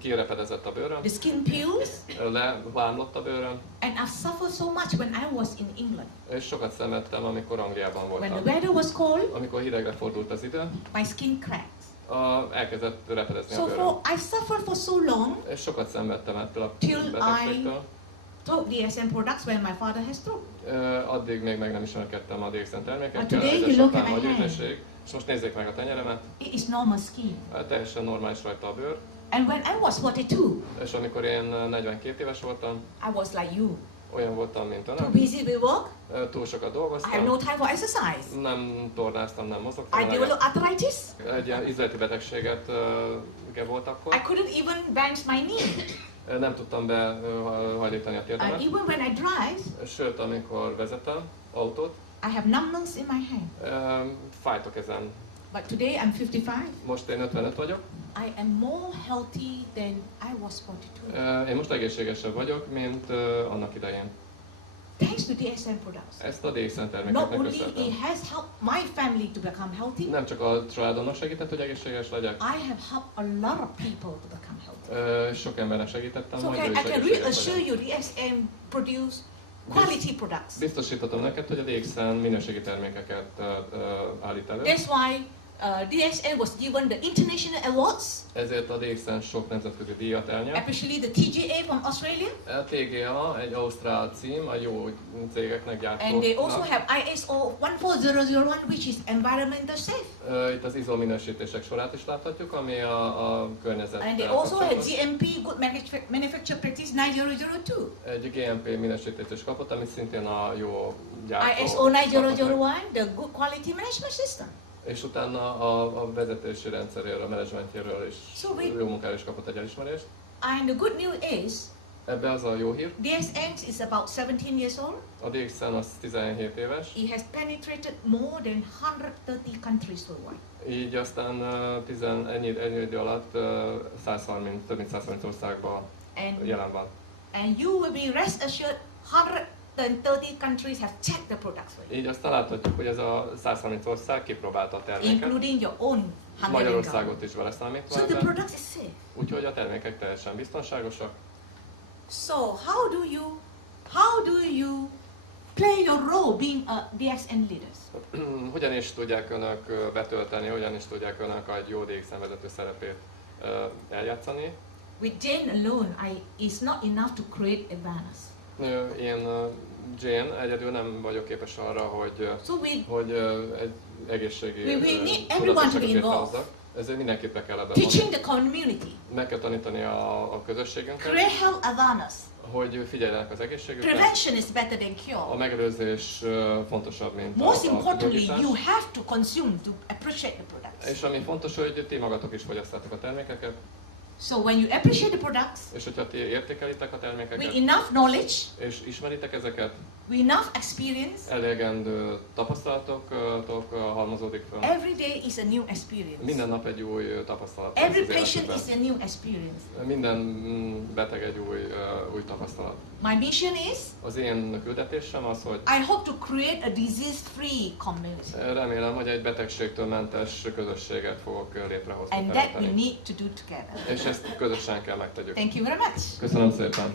Kirepedezett a bőröm. the skin peels. Levámlott a bőröm. And I suffered so much when I was in England. És sokat szenvedtem, amikor Angliában When the voltam. weather was cold, Amikor hidegre fordult az idő, my skin cracks. elkezdett repedezni a So bőröm. I suffered for so long És sokat szenvedtem ettől a Till betegségtől. took DSM products when my father has stroke. Addig még meg nem ismerkedtem a DXN But termékekkel, today you look at édesapám my vagy hand. ügynökség. És most nézzék meg a tenyeremet, It is normal skin. teljesen normális rajta a bőr. And when I was 42, És amikor én 42 éves voltam, I was like you. olyan voltam, mint Too önök. busy with work. Túl sokat I have dolgoztam, no time for exercise. nem tornáztam, nem mozogtam. I developed arthritis. Egy ilyen izleti betegséget volt akkor. I couldn't even bend my knee. Nem tudtam behajlítani a And térdemet. even when I drive, Sőt, amikor vezetem autót, I have numbness in my hand. fájt a kezem. But today I'm 55. Most én 55 vagyok. I am more healthy than I was 42. Én most egészségesebb vagyok, mint annak idején. Thanks to DSM products. Ezt a DXN Not termékeknek only köszönhetem. it has helped my family to become healthy, Nem csak a családomnak segített, hogy egészséges legyek, I have helped a lot of people to become healthy. sok embernek segítettem, So hogy I ő is can egészséges reassure legyen. you DSM produce quality products. Biztosíthatom neked, hogy a DXN minőségi termékeket állít elő. That's why DSM was given the international awards, Ezért a DXN sok nemzetközi díjat elnyert. especially the TGA from Australia. A TGA egy ausztrál cím, a jó cégeknek And they also gyártóknak. have ISO 14001, which is environmental safe. Itt az ISO minősítések sorát is láthatjuk, ami a környezet. And they also have GMP, Good Manufacture Practice 9002. Egy GMP minősítést is kapott, ami szintén a jó gyártó. ISO 9001, the Good Quality Management System. És utána a vezetési rendszeréről, a menedzsmentjéről is jó munkára is kapott egy elismerést. And the good news is, Ebbe az a jó hír, DSN is about 17 years old. a DXN az 17 éves, It has penetrated more than 130 countries worldwide. így aztán ennyi idő alatt több mint 130 országban jelen van. And you will be rest assured 130 countries have checked the products for you, Így aztán láthatjuk, hogy ez a 130 ország kipróbálta a terméket, including your own Hungarian government. Magyarországot is beleszámítva So the ebbe, products is safe. úgyhogy a termékek teljesen biztonságosak. So how do you play your role being a DXN leaders? Hogyan is tudják önök betölteni, hogyan is tudják önök egy jó DXN vezető szerepét eljátszani? With Jane alone, is not enough to create awareness. Én Jane egyedül nem vagyok képes arra, hogy, So hogy egy egészségi we need everyone to be tudatosságot involved. létrehozzak. Ezért mindenképp kell ebben teaching mondani. the community, Meg kell tanítani a közösségünket, create health awareness. hogy figyeljenek az egészségükre. Prevention is better than A cure. megelőzés fontosabb, mint Most a importantly, gyógyítás. you have to consume to appreciate the products. És ami fontos, hogy ti magatok is fogyasztátok a termékeket, So when you appreciate the products és hogyha ti értékelitek a termékeket, with enough knowledge, és ismeritek ezeket, with enough experience, elegendő tapasztalatotok halmozódik fel. every day is a new experience. Minden nap egy új tapasztalat. Every lesz az patient életükben. is a new experience. Minden beteg egy új tapasztalat. My mission is, Az én küldetésem az, hogy I hope to create a disease-free community. remélem, hogy egy betegségtől mentes közösséget fogok létrehozni. And that we teremteni. need to do together. És ezt közösen kell megtegyük. Thank you very much. Köszönöm szépen!